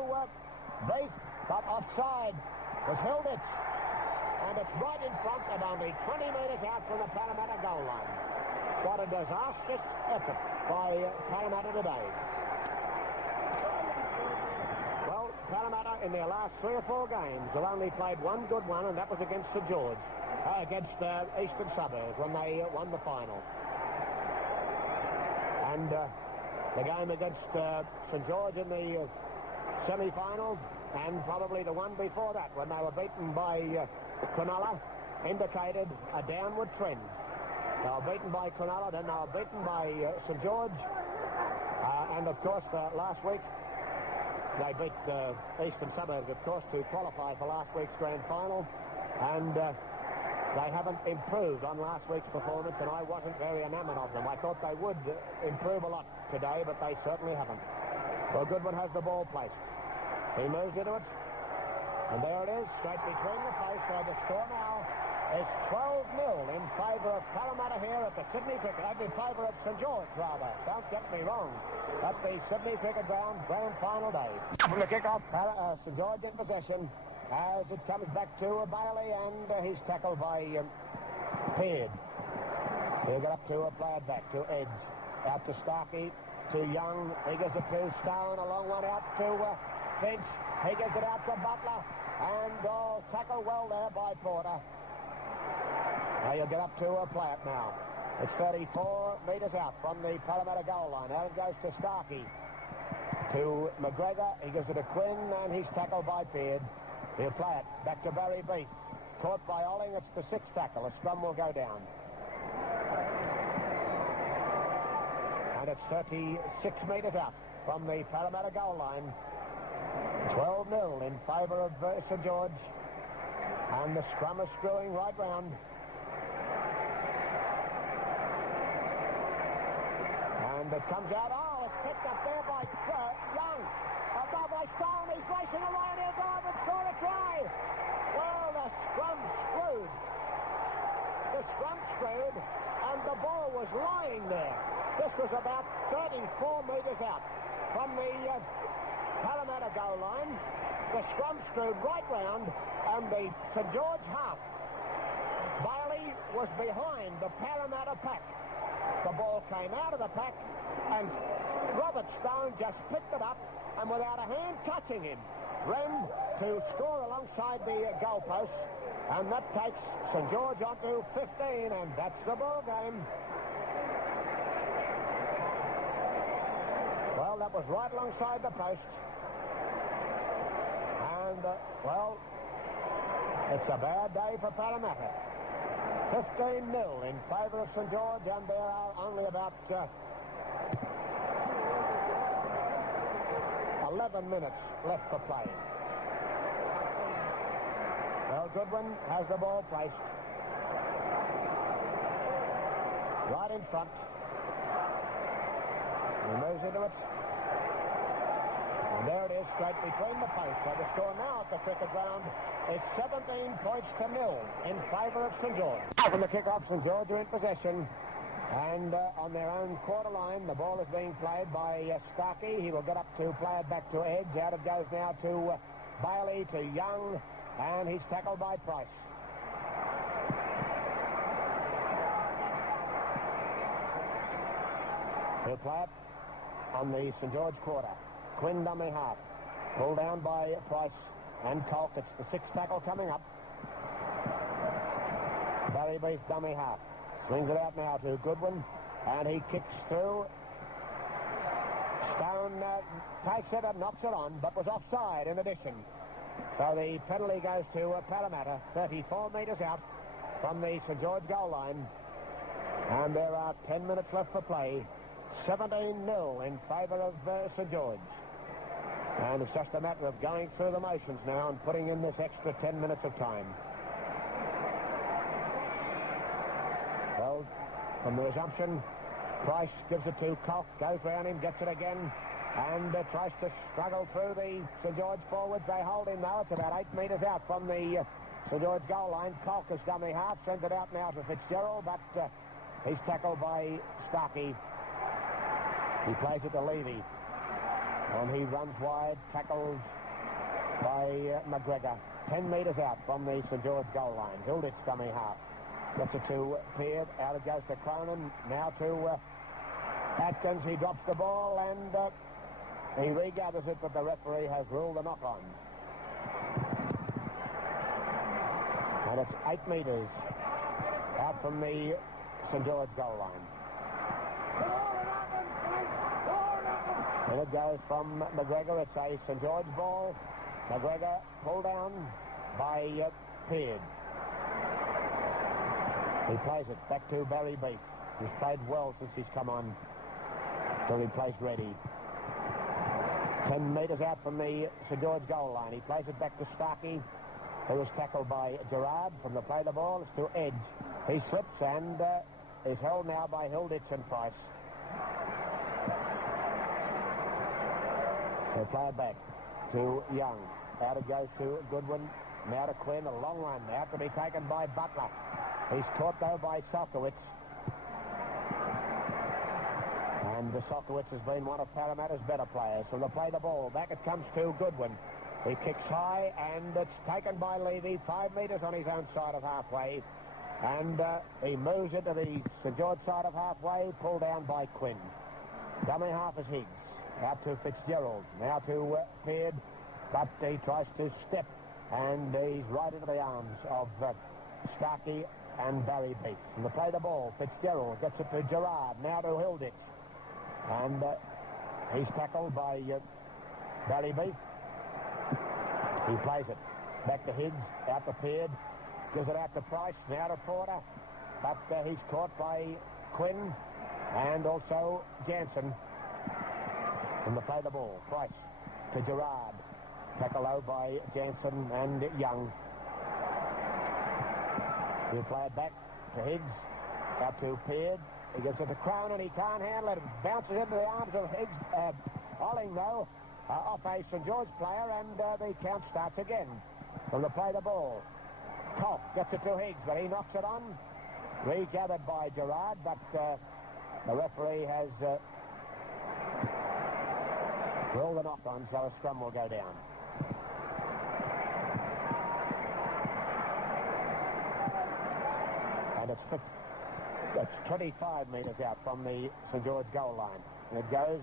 Beat, but offside was Hilditch. And it's right in front and only 20 metres out from the Parramatta goal line. What a disastrous effort by Parramatta today. Well, Parramatta in their last 3 or 4 games have only played one good one, and that was against St George, against Eastern Suburbs when they won the final. And the game against St George in the semi-finals, and probably the one before that when they were beaten by Cronulla, indicated a downward trend. They were beaten by Cronulla, then they were beaten by St George, and of course last week they beat Eastern Suburbs, of course, to qualify for last week's grand final, and they haven't improved on last week's performance, and I wasn't very enamoured of them. I thought they would improve a lot today, but they certainly haven't. Well, Goodwin has the ball placed. He moves into it, and there it is, straight between the posts. So the score now It's 12-0 in favour of Parramatta here at the Sydney Cricket. In favour of St George, rather. Don't get me wrong. At the Sydney Cricket Ground, grand final day. From the kick-off, St George in possession as it comes back to Bailey, and he's tackled by Peard. He'll get up to Plaid back to Edge. Out to Starkey, to Young. He gives it to Stone. A long one out to Finch. He gives it out to Butler. And tackled well there by Porter. Now you'll get up to Platt now. It's 34 metres out from the Parramatta goal line. Out it goes to Starkey. To McGregor. He gives it to Quinn, and he's tackled by Beard. He'll play it back to Barry Beath. Caught by Olling. It's the sixth tackle. A scrum will go down. And it's 36 metres out from the Parramatta goal line. 12-0 in favour of St George. And the scrum is screwing right round. And it comes out. Oh, it's picked up there by Young. By Stone. He's racing away and he'll go up and score a try. Well, the scrum screwed. The scrum screwed, and the ball was lying there. This was about 34 metres out from the Parramatta goal line. The scrum screwed right round, and the St George half. Bailey was behind the Parramatta pack. The ball came out of the pack, and Robert Stone just picked it up, and without a hand touching him, ran to score alongside the goalpost, and that takes St George onto 15, and that's the ball game. Well, that was right alongside the post. And, well, it's a bad day for Parramatta. 15-0 in favour of St George, and there are only about 11 minutes left for play. Well, Goodwin has the ball placed right in front. He moves into it. And there it is, straight between the posts. So the score now at the cricket ground is 17 points to 0 in favour of St George. From the kick-off, St George are in possession. And on their own quarter line, the ball is being played by Starkey. He will get up to play it back to Edge. Out it goes now to Bailey, to Young, and he's tackled by Price. He'll play it on the St George quarter. Quinn dummy half. Pulled down by Price and Colk. It's the sixth tackle coming up. Barry Beath dummy half. Swings it out now to Goodwin, and he kicks through. Stone takes it and knocks it on, but was offside in addition. So the penalty goes to Parramatta, 34 metres out from the St George goal line. And there are 10 minutes left for play. 17-0 in favour of St George. And it's just a matter of going through the motions now and putting in this extra 10 minutes of time. Well, from the resumption, Price gives it to Koch, goes round him, gets it again, and tries to struggle through the St George forwards. They hold him now. It's about 8 metres out from the St George goal line. Koch is dummy half, sends it out now to Fitzgerald, but he's tackled by Starkey. He plays it to Levy, and he runs wide, tackled by McGregor. 10 metres out from the St George goal line. Hilditch dummy half. Gets it to Peard. Out it goes to Cronin. Now to Atkins. He drops the ball and he regathers it, but the referee has ruled a knock-on. And it's 8 metres out from the St George goal line. And it goes from McGregor. It's a St George ball. McGregor pulled down by Peard. He plays it back to Barry Beath. He's played well since he's come on. So he plays ready. 10 metres out from the St George goal line. He plays it back to Starkey, who was tackled by Gerard. From the play the ball, it's to Edge. He slips and is held now by Hilditch and Price. They play it back to Young. Out it goes to Goodwin. Now to Quinn, a long run. Now to be taken by Butler. He's caught, though, by Sokowitz. And Sokowitz has been one of Parramatta's better players. So they'll play the ball. Back it comes to Goodwin. He kicks high, and it's taken by Levy. 5 metres on his own side of halfway. And he moves into the St George side of halfway, pulled down by Quinn. Dummy half is Higgs. Out to Fitzgerald. Now to Beard. But he tries to step, and he's right into the arms of Starkey and Barry Beef. And they play the ball. Fitzgerald gets it to Gerard. Now to Hilditch. And he's tackled by Barry Beef. He plays it. Back to Higgs. Out to Beard. Gives it out to Price. Now to Porter. But he's caught by Quinn and also Jansen. And they play the ball. Price to Gerard. Tackle low by Jansen and Young. He'll play it back to Higgs. Out to Peard. He gives it to Crown, and he can't handle it. It bounces into the arms of Higgs. Olling, though, off a St George player, and the count starts again. From the play the ball. Koch gets it to Higgs, but he knocks it on. Regathered by Gerard, but the referee has ruled the knock on, so a scrum will go down. And it's 25 metres out from the St George goal line. And it goes,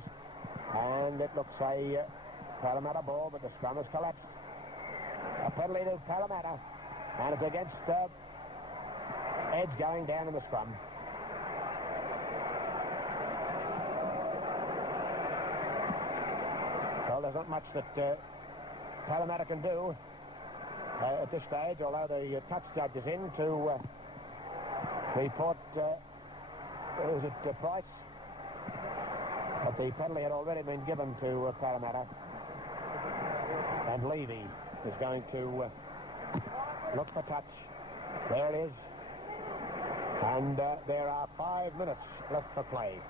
and it looks a Parramatta ball, but the scrum has collapsed. A penalty to Parramatta, and it's against Edge going down in the scrum. Well, there's not much that Parramatta can do at this stage, although the touch judge is in to report, Price? But the penalty had already been given to Parramatta. And Levy is going to look for touch. There it is. And there are 5 minutes left for play.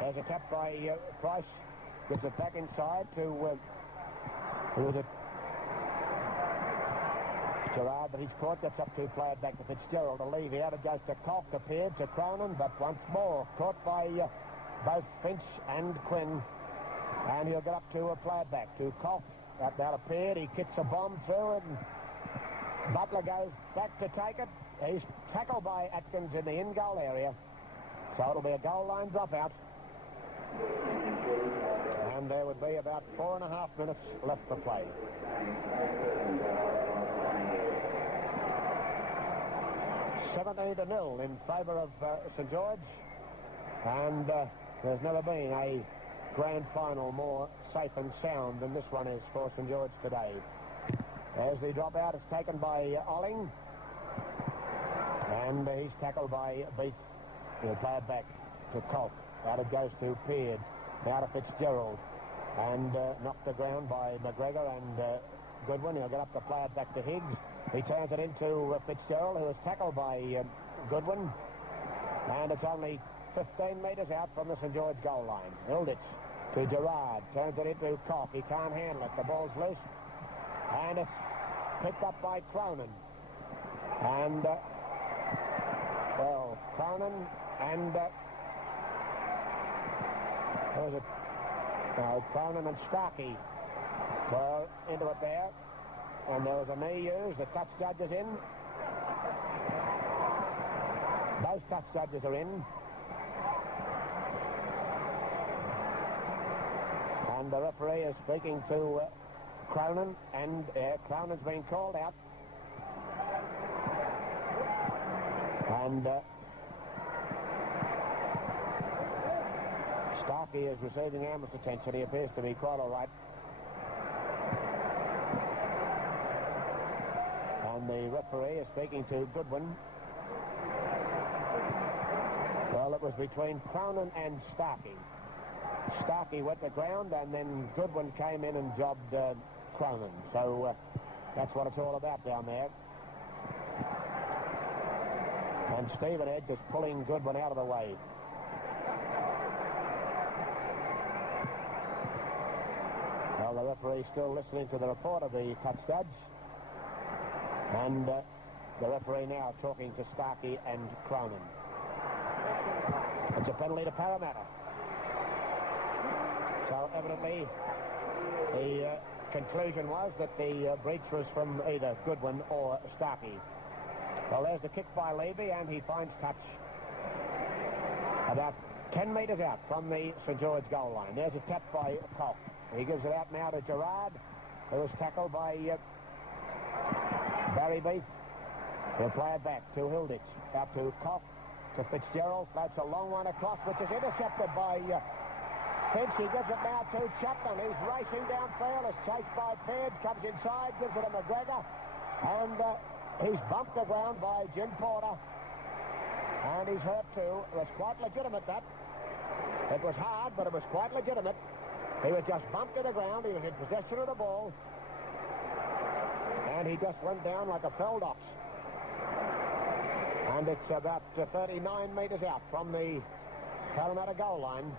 There's a tap by Price. Gives it back inside to who was it? Gerard, but he's caught. Gets up to play it back to Fitzgerald. To Levy. Out it goes to Koch, to Peard, to Cronin, but once more caught by both Finch and Quinn. And he'll get up to play it back to Koch. Now to Peard. He kicks a bomb through, and Butler goes back to take it. He's tackled by Atkins in the in-goal area. So it'll be a goal line dropout. And there would be about 4.5 minutes left for play. (17-0) in favour of St George. And there's never been a grand final more safe and sound than this one is for St George today. As the dropout is taken by Olling. And he's tackled by Beath. He'll play it back to Koch. Out it goes to Peard. Now to Fitzgerald. And knocked the ground by McGregor and Goodwin. He'll get up to play it back to Higgs. He turns it into Fitzgerald, who is tackled by Goodwin. And it's only 15 metres out from the St George goal line. Hilditch to Gerard. Turns it into Koch. He can't handle it. The ball's loose. And it's picked up by Cronin. And, Cronin and... who was it? Cronin and Starkey were into it there. And there was a knee used. The touch judge is in. Both touch judges are in. And the referee is speaking to Cronin, and Cronin's been called out. And Starkey is receiving ambulance attention. He appears to be quite all right. And the referee is speaking to Goodwin. Well, it was between Cronin and Starkey. Starkey went to ground, and then Goodwin came in and jobbed Cronin. So that's what it's all about down there. And Stephen Edge is pulling Goodwin out of the way. referee still listening to the report of the touch judge. And the referee now talking to Starkey and Cronin. It's a penalty to Parramatta. So evidently the conclusion was that the breach was from either Goodwin or Starkey. Well, there's the kick by Levy, and he finds touch about 10 metres out from the St George goal line. There's a tap by Koch. He gives it out now to Gerard, who was tackled by Barry Beef. He'll play it back to Hilditch, out to Koch, to Fitzgerald. That's a long one across, which is intercepted by Finch. He gives it now to Chapman. He's racing downfield. Is chased by Peard. Comes inside, gives it to McGregor. And he's bumped the ground by Jim Porter. And he's hurt too. It was quite legitimate, that. It was hard, but it was quite legitimate. He was just bumped to the ground. He was in possession of the ball. And he just went down like a felled ox. And it's about 39 metres out from the Parramatta goal line.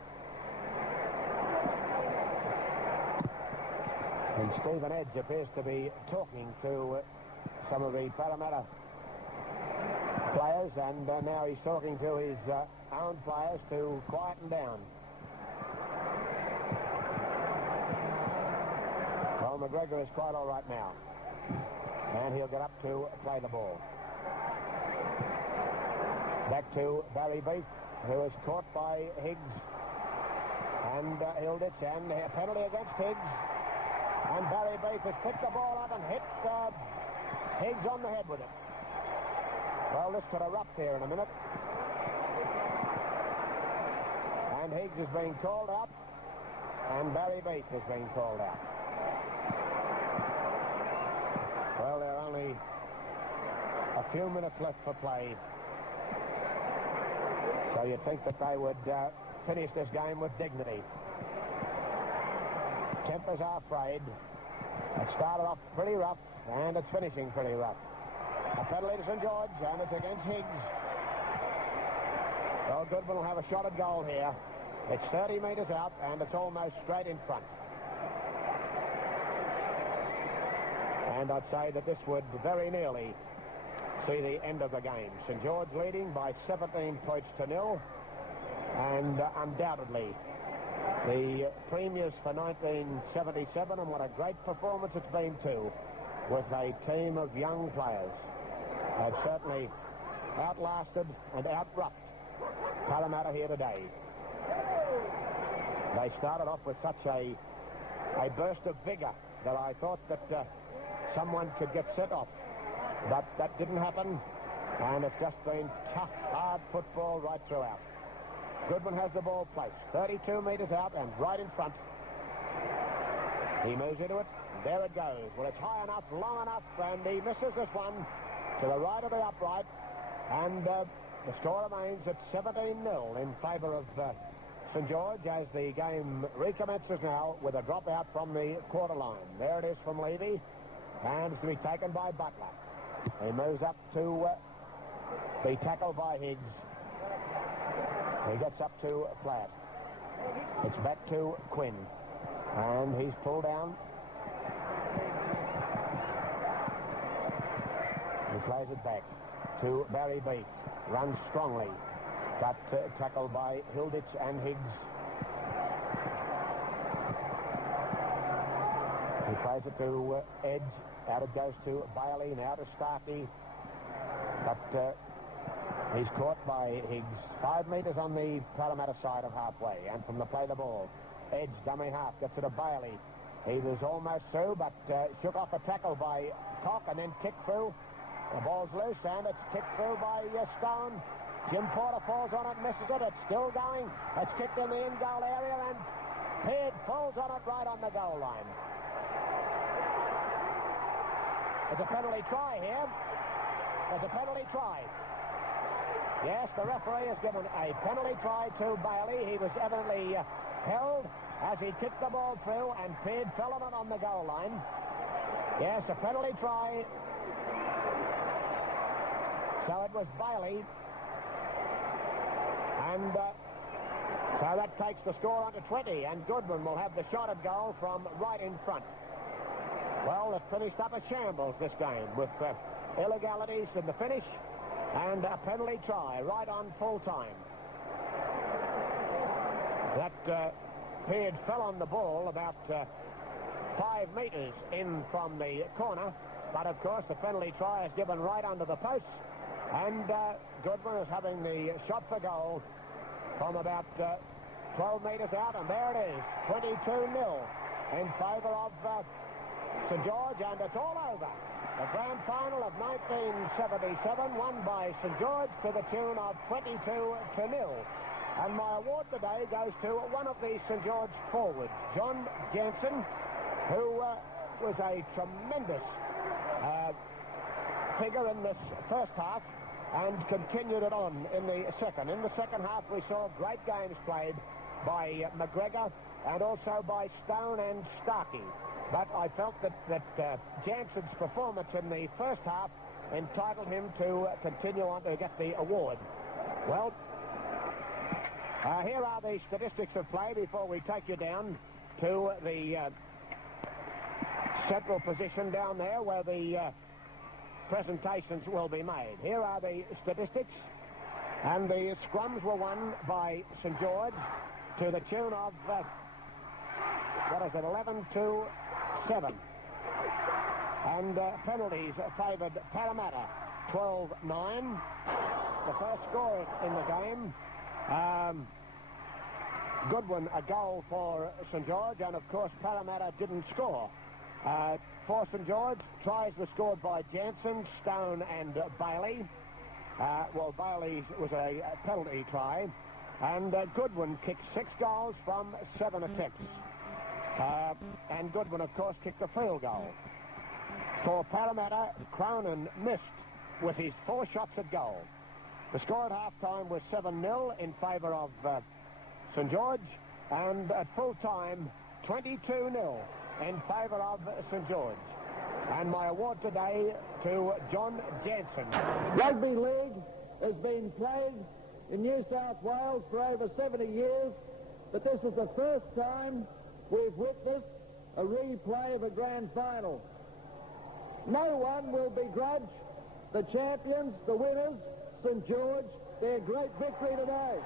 And Stephen Edge appears to be talking to some of the Parramatta players, and now he's talking to his own players to quieten down. Well, McGregor is quite all right now, and he'll get up to play the ball. Back to Barry Beef, who is caught by Higgs and Hilditch, and a penalty against Higgs. And Barry Beef has picked the ball up and hit Higgs on the head with it. Well, this could erupt here in a minute. And Higgs is being called out, and Barry Beef is being called out. Well, there are only a few minutes left for play. So you'd think that they would finish this game with dignity. Tempers are frayed. It started off pretty rough, and it's finishing pretty rough. A penalty to St George, and it's against Higgs. Well, Goodwin will have a shot at goal here. It's 30 metres out, and it's almost straight in front. And I'd say that this would very nearly see the end of the game. St George leading by 17 points to 0, and undoubtedly the premiers for 1977, and what a great performance it's been too, with a team of young players. Have certainly outlasted and outroughed Parramatta here today. They started off with such a burst of vigour that I thought that someone could get set off. But that didn't happen, and it's just been tough, hard football right throughout. Goodwin has the ball placed, 32 metres out and right in front. He moves into it, there it goes. Well, it's high enough, long enough, and he misses this one to the right of the upright, and the score remains at 17-0 in favour of St George as the game recommences now with a dropout from the quarter line. There it is from Levy, and it's to be taken by Butler. He moves up to be tackled by Higgs. He gets up to Platt. It's back to Quinn, and he's pulled down. He plays it back to Barry Beef. Runs strongly, but tackled by Hilditch and Higgs. He plays it to Edge. Out it goes to Bailey, now to Starkey. But he's caught by Higgs. 5 metres on the Parramatta side of halfway. And from the play the ball, Edge, dummy half, gets it to Bailey. He was almost through, but shook off a tackle by Koch and then kicked through. The ball's loose, and it's kicked through by Stone. Jim Porter falls on it, misses it. It's still going. It's kicked in the in-goal area, and Peard falls on it right on the goal line. There's a penalty try here. There's a penalty try. Yes, the referee has given a penalty try to Bailey. He was evidently held as he kicked the ball through, and Peard fell on it on the goal line. Yes, a penalty try. So it was Bailey. And So that takes the score on to 20, and Goodwin will have the shot at goal from right in front. Well, it finished up a shambles, this game, with illegalities in the finish and a penalty try right on full time. That Beard fell on the ball about 5 metres in from the corner, but of course the penalty try is given right under the post, and Goodwin is having the shot for goal from about 12 metres out, and there it is, 22-0 in favour of St George, and it's all over. The grand final of 1977 won by St George to the tune of 22-0. And my award today goes to one of the St George forwards, John Jansen, who was a tremendous figure in this first half and continued it on in the second. In the second half we saw great games played by McGregor and also by Stone and Starkey. But I felt that Jansen's performance in the first half entitled him to continue on to get the award. Well, here are the statistics of play before we take you down to the central position down there where the presentations will be made. Here are the statistics, and the scrums were won by St George to the tune of 11-7, and penalties favoured Parramatta 12-9. The first score in the game, Goodwin a goal for St George, and of course Parramatta didn't score. For St George, tries were scored by Jansen, Stone and Bailey. Well, Bailey's was a penalty try, and Goodwin kicked 6 goals from 7 attempts. And Goodwin, of course, kicked a field goal. For Parramatta, Cronin missed with his 4 shots at goal. The score at half-time was 7-0 in favour of St George, and at full-time, 22-0 in favour of St George. And my award today to John Jansen. Rugby league has been played in New South Wales for over 70 years, but this is the first time we've witnessed a replay of a grand final. No one will begrudge the champions, the winners, St George, their great victory today.